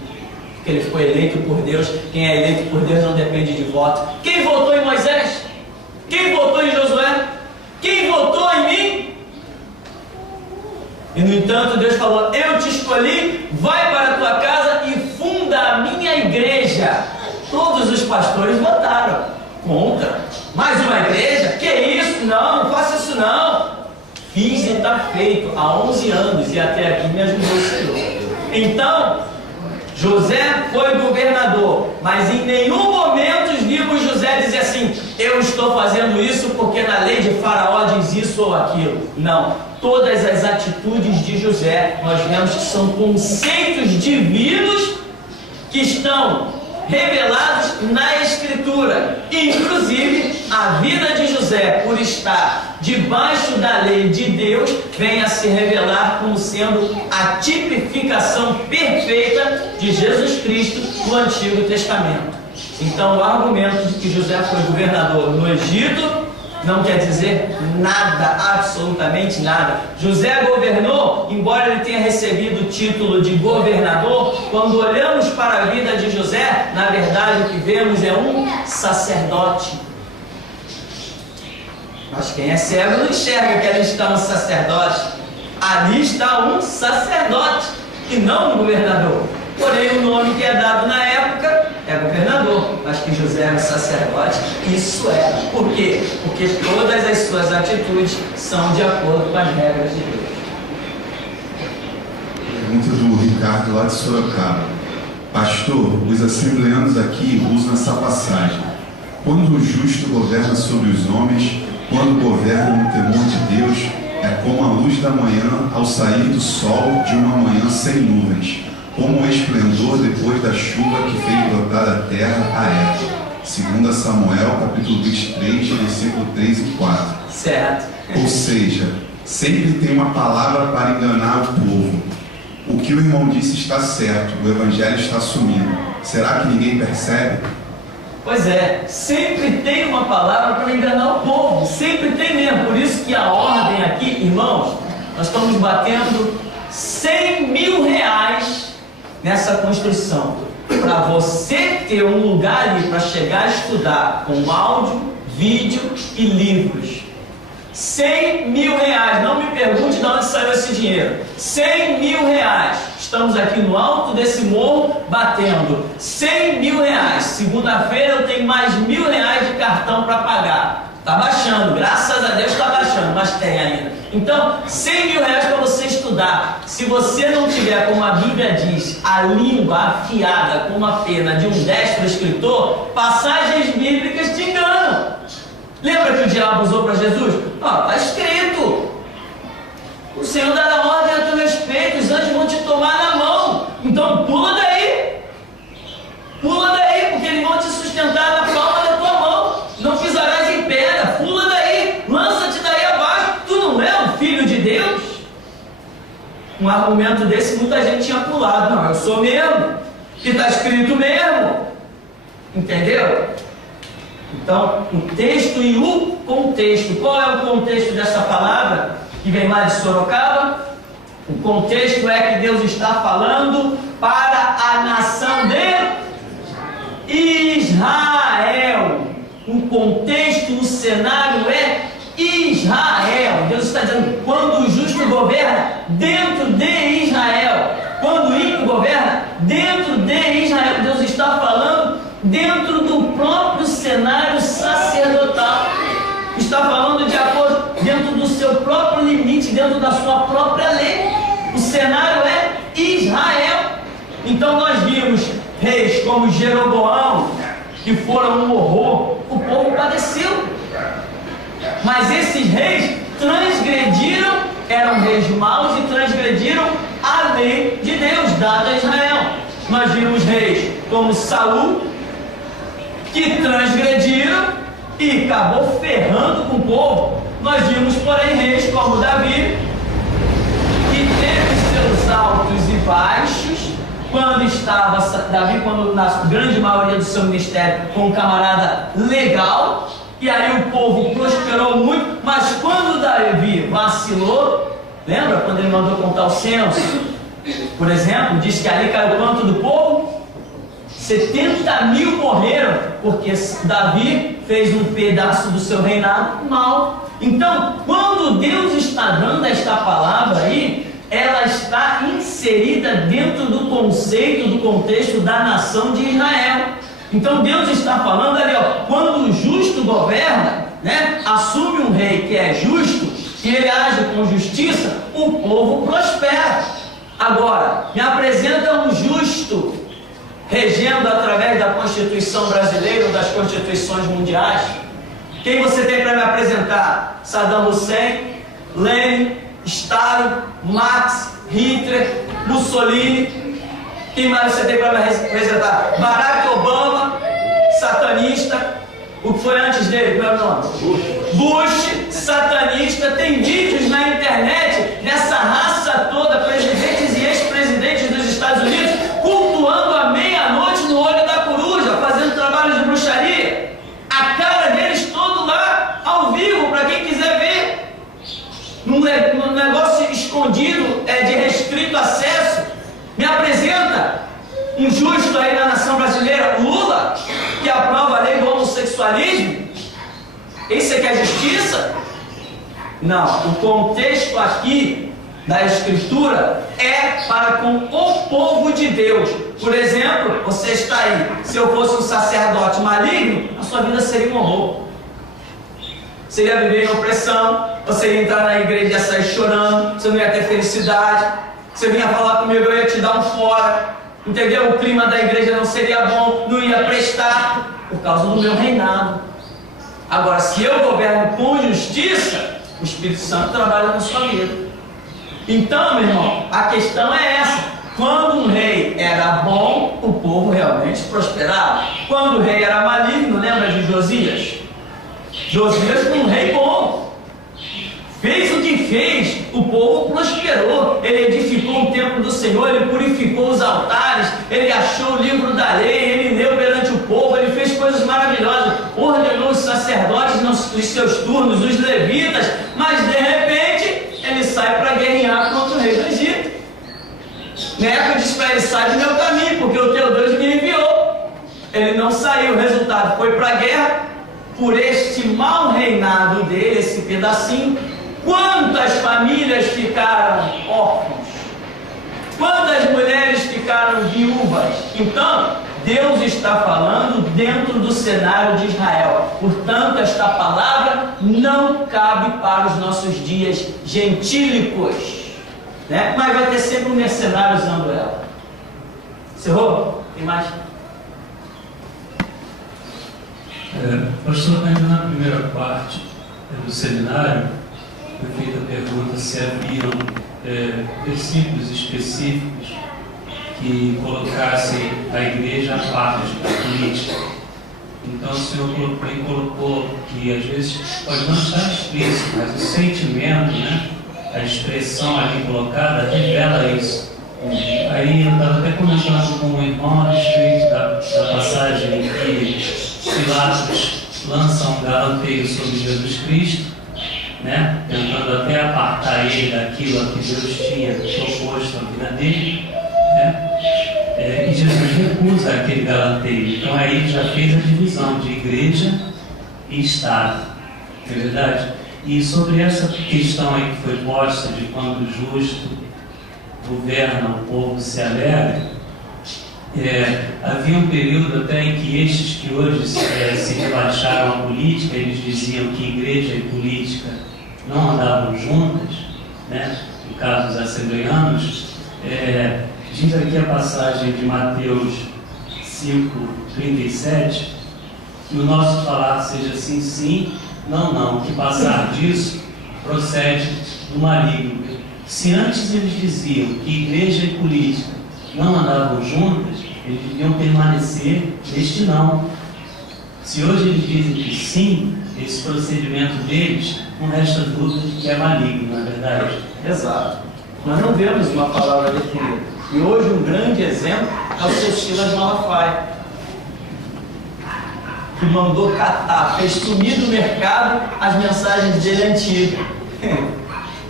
Porque ele foi eleito por Deus. Quem é eleito por Deus não depende de voto. Quem votou em Moisés? Quem votou em Josué? Quem votou em mim? E no entanto Deus falou, eu te escolhi, vai para a tua casa e funda a minha igreja. Todos os pastores votaram contra. Mais uma igreja? Que isso? Não faça isso não. Fiz e está feito há 11 anos e até aqui me ajudou o Senhor. Então, José foi governador, mas em nenhum momento vimos José dizer assim, eu estou fazendo isso porque na lei de Faraó diz isso ou aquilo. Não, todas as atitudes de José, nós vemos que são conceitos divinos que estão revelados na Escritura. Inclusive, a vida de José, por estar debaixo da lei de Deus, vem a se revelar como sendo a tipificação perfeita de Jesus Cristo no Antigo Testamento. Então, o argumento de que José foi governador no Egito não quer dizer nada, absolutamente nada. José governou, embora ele tenha recebido o título de governador, quando olhamos para a vida de José, na verdade o que vemos é um sacerdote. Mas quem é cego não enxerga que ali está um sacerdote. Ali está um sacerdote e não um governador. Porém, o nome que é dado na época é governador, mas que José era sacerdote, isso era. Por quê? Porque todas as suas atitudes são de acordo com as regras de Deus. Pergunta do Ricardo lá de Sorocaba. Pastor, os assembleanos aqui usam essa passagem. Quando o justo governa sobre os homens, quando governa no temor de Deus, é como a luz da manhã ao sair do sol de uma manhã sem nuvens, como o esplendor depois da chuva que fez brotar a terra a erva. 2 Samuel, capítulo 23, versículo 3 e 4. Certo. Ou seja, sempre tem uma palavra para enganar o povo. O que o irmão disse está certo, o evangelho está sumindo. Será que ninguém percebe? Pois é, sempre tem uma palavra para enganar o povo, sempre tem mesmo. Por isso que a ordem aqui, irmãos, nós estamos batendo 100 mil reais nessa construção, para você ter um lugar ali para chegar a estudar com áudio, vídeo e livros. 100 mil reais, não me pergunte de onde saiu esse dinheiro. 100 mil reais, estamos aqui no alto desse morro batendo 100 mil reais. Segunda-feira eu tenho mais 1.000 reais de cartão para pagar. Está baixando, graças a Deus está baixando, mas tem ainda. Então, 100 mil reais para você estudar. Se você não tiver, como a Bíblia diz, a língua afiada como a pena de um destro escritor, passagens bíblicas te enganam. Lembra que o diabo usou para Jesus? Está escrito. O Senhor dará ordem a teu respeito, os anjos vão te tomar na mão. Então pula daí. Pula daí, porque eles vão te sustentar na palma da tua mão. Não pisarás em pedra, pula daí, lança-te daí abaixo. Tu não é um filho de Deus? Um argumento desse muita gente tinha pulado. Não, eu sou mesmo, que está escrito mesmo. Entendeu? Então, o texto e o contexto. Qual é o contexto dessa palavra que vem lá de Sorocaba? O contexto é que Deus está falando para a nação de Israel. O contexto, o cenário é Israel. Deus está dizendo, quando o justo governa dentro de Israel, quando o ímpio governa dentro de Israel, Deus está falando dentro do próprio cenário sacerdotal. Está falando de acordo, dentro do seu próprio limite, dentro da sua própria lei. O cenário é Israel. Então nós vimos reis como Jeroboão, que foram um horror, o povo padeceu. Mas esses reis transgrediram, eram reis maus e transgrediram a lei de Deus dada a Israel. Nós vimos reis como Saul, que transgrediram e acabou ferrando com o povo. Nós vimos, porém, reis como Davi, que teve seus altos e baixos, quando estava Davi, quando na grande maioria do seu ministério, foi um camarada legal, e aí o povo prosperou muito, mas quando Davi vacilou, lembra quando ele mandou contar o censo, por exemplo, diz que ali caiu quanto do povo? 70 mil morreram, porque Davi fez um pedaço do seu reinado mal. Então, quando Deus está dando esta palavra aí, ela está inserida dentro do conceito, do contexto da nação de Israel. Então Deus está falando ali, ó, quando o justo governa, né, assume um rei que é justo, e ele age com justiça, o povo prospera. Agora, me apresenta um justo regendo através da Constituição brasileira ou das Constituições mundiais. Quem você tem para me apresentar? Saddam Hussein, Lenin, Stalin, Marx, Hitler, Mussolini. Quem mais você tem para me apresentar? Barack Obama, satanista. O que foi antes dele? Qual é o nome? Bush, satanista. Tem vídeos na internet dessa raça toda, presidentes e ex-presidentes dos Estados Unidos, cultuando à meia-noite no olho da coruja, fazendo trabalho de bruxaria. A cara deles todo lá, ao vivo, para quem quiser ver. Num negócio escondido, de restrito acesso. Me apresenta um justo aí na nação brasileira, Lula, que aprova a lei do homossexualismo. Isso aqui é justiça? Não, o contexto aqui da Escritura é para com o povo de Deus. Por exemplo, você está aí, se eu fosse um sacerdote maligno, a sua vida seria um horror. Você ia viver em opressão, você ia entrar na igreja e ia sair chorando, você não ia ter felicidade, você vinha falar comigo, eu ia te dar um fora, entendeu? O clima da igreja não seria bom, não ia prestar, por causa do meu reinado. Agora, se eu governo com justiça, o Espírito Santo trabalha na sua vida. Então, meu irmão, a questão é essa. Quando um rei era bom, o povo realmente prosperava. Quando o rei era maligno, lembra de Josias? Josias foi um rei bom. Fez o que fez, o povo prosperou. Ele edificou o templo do Senhor, ele purificou os altares, ele achou o livro da lei, ele leu perante o povo, ele fez coisas maravilhosas, ordenou os sacerdotes nos seus turnos, os levitas, mas de repente ele sai para guerrear contra o rei do Egito. Neco diz para ele: sai do meu caminho, porque o teu Deus me enviou. Ele não saiu, o resultado foi para a guerra. Por este mau reinado dele, esse pedacinho, quantas famílias ficaram órfãos? Quantas mulheres ficaram viúvas? Então, Deus está falando dentro do cenário de Israel. Portanto, esta palavra não cabe para os nossos dias gentílicos, né? Mas vai ter sempre um mercenário usando ela. Encerrou? Tem mais? Pastor, ainda na primeira parte do seminário, foi feita a pergunta se haviam versículos específicos que colocassem a igreja à parte da política. Então o senhor colocou que às vezes pode não estar explícito, mas o sentimento, né, a expressão ali colocada revela isso. Aí eu estava até comentando com o irmão a respeito da passagem que Pilatos lança um galanteio sobre Jesus Cristo, né, tentando até apartar ele daquilo a que Deus tinha proposto na vida dele, né, e Jesus recusa aquele galanteio. Então aí já fez a divisão de igreja e Estado, não é verdade? E sobre essa questão aí que foi posta de quando o justo governa, o povo se alegra, havia um período até em que estes que hoje se relaxaram à política, eles diziam que igreja e política não andavam juntas, né? No caso dos assembleianos, diz aqui a passagem de Mateus 5:37, que o nosso falar seja sim, sim, não, não, que passar disso procede do maligno. Se antes eles diziam que igreja e política não andavam juntas, eles deviam permanecer neste não. Se hoje eles dizem que sim, esse procedimento deles, não resta dúvida que é maligno, não é verdade? Exato. Nós não vemos uma palavra definida. E hoje um grande exemplo é o seu Silas Malafaia, que mandou catar, fez sumir do mercado as mensagens dele antigas.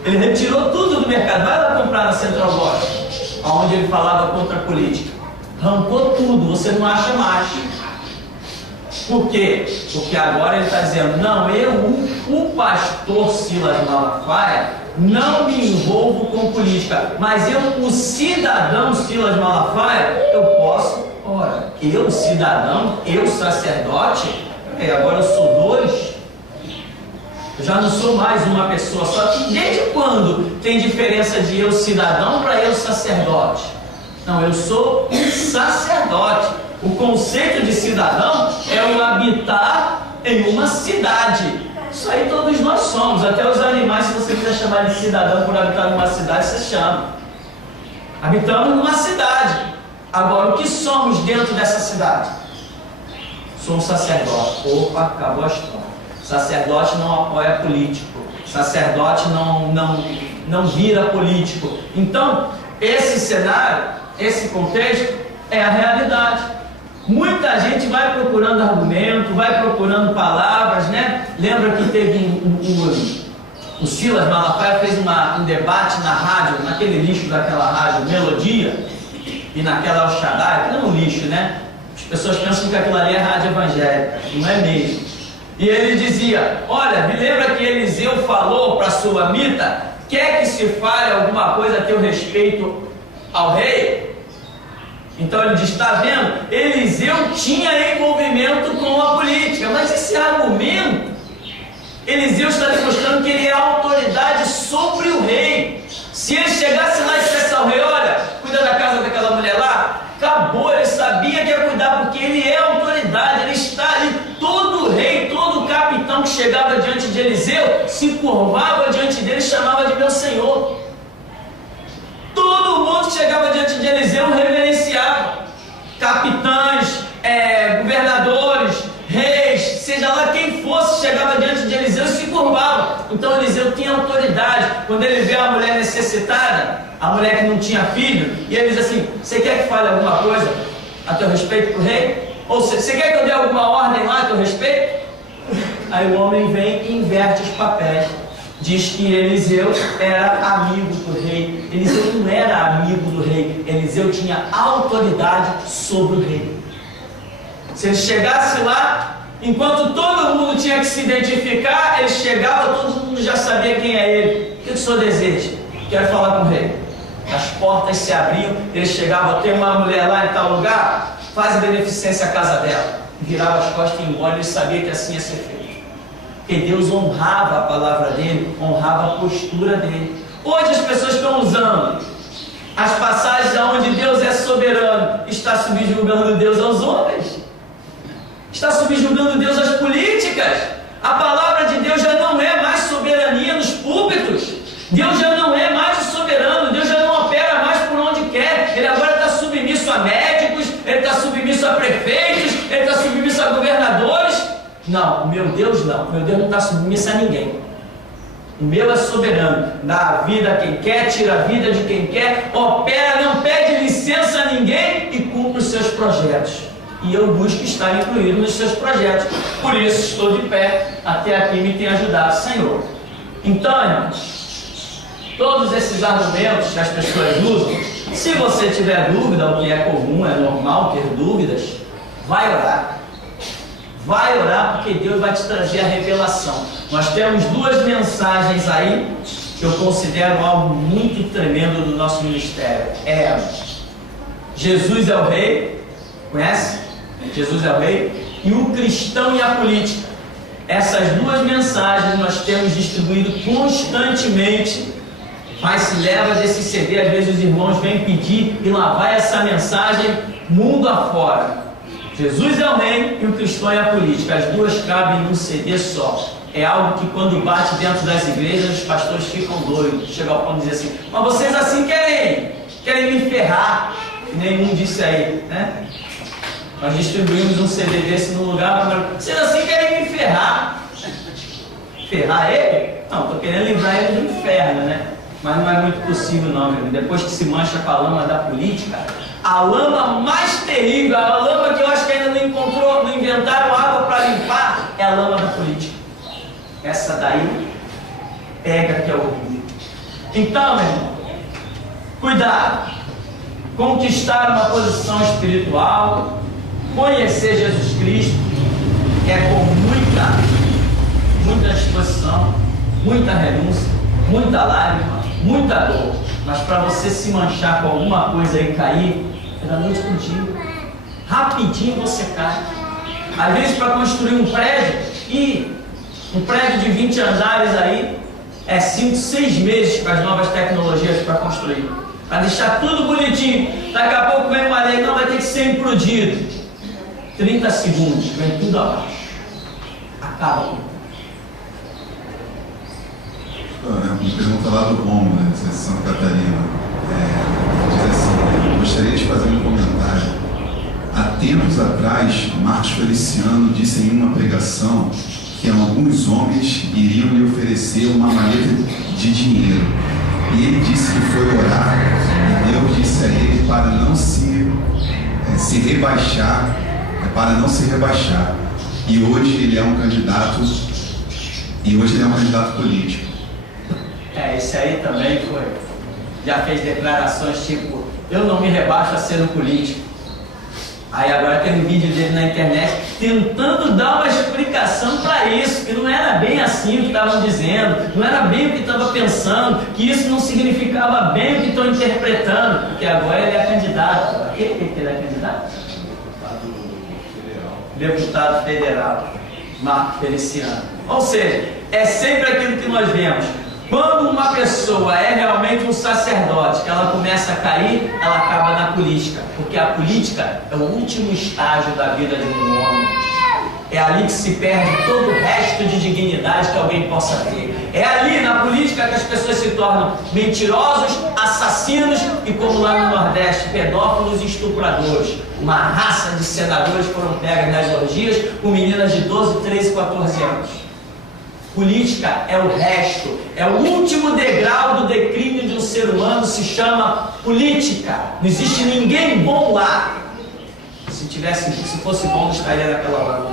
Ele retirou tudo do mercado. Vai lá comprar na Central Gospel, onde ele falava contra a política. Arrancou tudo, você não acha mais. Por quê? Porque agora ele está dizendo, não, o pastor Silas Malafaia, não me envolvo com política, mas eu, o cidadão Silas Malafaia, eu posso, ora, eu cidadão, eu sacerdote, agora eu sou dois, eu já não sou mais uma pessoa só. Desde quando tem diferença de eu cidadão para eu sacerdote? Não, eu sou sacerdote. O conceito de cidadão é o habitar em uma cidade. Isso aí todos nós somos. Até os animais, se você quiser chamar de cidadão por habitar numa cidade, você chama. Habitamos numa cidade. Agora, o que somos dentro dessa cidade? Somos sacerdote. Opa, acabou a história. Sacerdote não apoia político. Sacerdote não vira político. Então, esse cenário, esse contexto é a realidade. Muita gente vai procurando argumento, vai procurando palavras, né? Lembra que teve o Silas Malafaia fez um debate na rádio, naquele lixo daquela rádio Melodia e naquela El Shaddai, que não é um lixo, né? As pessoas pensam que aquilo ali é rádio evangélica, não é mesmo. E ele dizia, olha, me lembra que Eliseu falou para a Sulamita, quer que se fale alguma coisa a teu respeito ao rei? Então ele diz, está vendo? Eliseu tinha envolvimento com a política, mas esse argumento, Eliseu está demonstrando que ele é autoridade sobre o rei. Se ele chegasse lá e dissesse ao rei, olha, cuida da casa daquela mulher lá, acabou, ele sabia que ia cuidar, porque ele é autoridade, ele está ali. Todo rei, todo capitão que chegava diante de Eliseu, se curvava diante dele e chamava de meu senhor. Todo mundo que chegava diante de Eliseu o reverenciava. Capitães, governadores, reis, seja lá quem fosse, chegava diante de Eliseu e se curvava. Então Eliseu tinha autoridade. Quando ele vê a mulher necessitada, a mulher que não tinha filho, e ele diz assim, você quer que fale alguma coisa a teu respeito para o rei? Ou você quer que eu dê alguma ordem lá a teu respeito? Aí o homem vem e inverte os papéis. Diz que Eliseu era amigo do rei. Eliseu não era amigo do rei. Eliseu tinha autoridade sobre o rei. Se ele chegasse lá, enquanto todo mundo tinha que se identificar, ele chegava, todo mundo já sabia quem é ele. O que o senhor deseja? Quero falar com o rei. As portas se abriam, ele chegava, tem uma mulher lá em tal lugar, faz beneficência à casa dela. Virava as costas e ia embora, ele sabia que assim ia ser feito. Porque Deus honrava a palavra dele, honrava a postura dele. Hoje as pessoas estão usando as passagens onde Deus é soberano, está subjugando Deus aos homens, está subjugando Deus às políticas. A palavra de Deus já não é mais soberania nos púlpitos. Deus já não é mais o soberano, Deus já não opera mais por onde quer. Ele agora está submisso a médicos, ele está submisso a prefeitos, ele está submisso a governadores. Não, o meu Deus não. O meu Deus não está submisso a ninguém. O meu é soberano. Dá a vida a quem quer, tira a vida de quem quer, opera, não pede licença a ninguém e cumpre os seus projetos. E eu busco estar incluído nos seus projetos. Por isso estou de pé. Até aqui me tem ajudado, Senhor. Então, irmãos, todos esses argumentos que as pessoas usam, se você tiver dúvida, o que é comum, é normal ter dúvidas, vai orar. Vai orar, porque Deus vai te trazer a revelação. Nós temos duas mensagens aí que eu considero algo muito tremendo do nosso ministério. Jesus é o rei, conhece? Jesus é o rei. E o cristão e a política. Essas duas mensagens nós temos distribuído constantemente, mas se leva desse CD, às vezes os irmãos vêm pedir, e lá vai essa mensagem mundo afora. Jesus é o rei e o cristão é a política. As duas cabem num CD só. É algo que quando bate dentro das igrejas, os pastores ficam doidos. Chega ao ponto de dizer assim, mas vocês assim querem me ferrar. Nenhum disse aí, né? Nós distribuímos um CD desse no lugar, mas vocês assim querem me ferrar. Ferrar ele? Não, estou querendo livrar ele do inferno, né? Mas não é muito possível não, meu amigo. Depois que se mancha com a lama da política, a lama mais terrível, a lama que eu acho que ainda não inventaram água para limpar, é a lama da política. Essa daí pega que é horrível. Então, meu irmão, cuidado. Conquistar uma posição espiritual, conhecer Jesus Cristo, é com muita disposição, muita renúncia, muita lágrima, muita dor. Mas para você se manchar com alguma coisa e cair, é da noite pro dia. Rapidinho você cai. Às vezes para construir um prédio, e um prédio de 20 andares aí, é 5, 6 meses com as novas tecnologias para construir. Para deixar tudo bonitinho. Daqui a pouco vem uma lei, não, vai ter que ser implodido. 30 segundos, vem tudo abaixo. Acaba com uma pergunta lá do Romo, né, de Santa Catarina. Diz assim: gostaria de fazer um comentário. Há tempos atrás, Marcos Feliciano disse em uma pregação que alguns homens iriam lhe oferecer uma maleta de dinheiro. E ele disse que foi orar, e Deus disse a ele para não se rebaixar, E hoje ele é um candidato, político. Esse aí também já fez declarações tipo, eu não me rebaixo a ser um político. Aí agora tem um vídeo dele na internet tentando dar uma explicação para isso, que não era bem assim o que estavam dizendo, não era bem o que estava pensando, que isso não significava bem o que estão interpretando, porque agora ele é candidato. A que ele é candidato? Deputado federal, Marcos Feliciano. Ou seja, é sempre aquilo que nós vemos. Quando uma pessoa é realmente um sacerdote, que ela começa a cair, ela acaba na política. Porque a política é o último estágio da vida de um homem. É ali que se perde todo o resto de dignidade que alguém possa ter. É ali, na política, que as pessoas se tornam mentirosos, assassinos e, como lá no Nordeste, pedófilos e estupradores. Uma raça de senadores foram pegas nas orgias com meninas de 12, 13, 14 anos. Política é o resto, é o último degrau do declínio de um ser humano, se chama política. Não existe ninguém bom lá. Se fosse bom, não estaria naquela hora.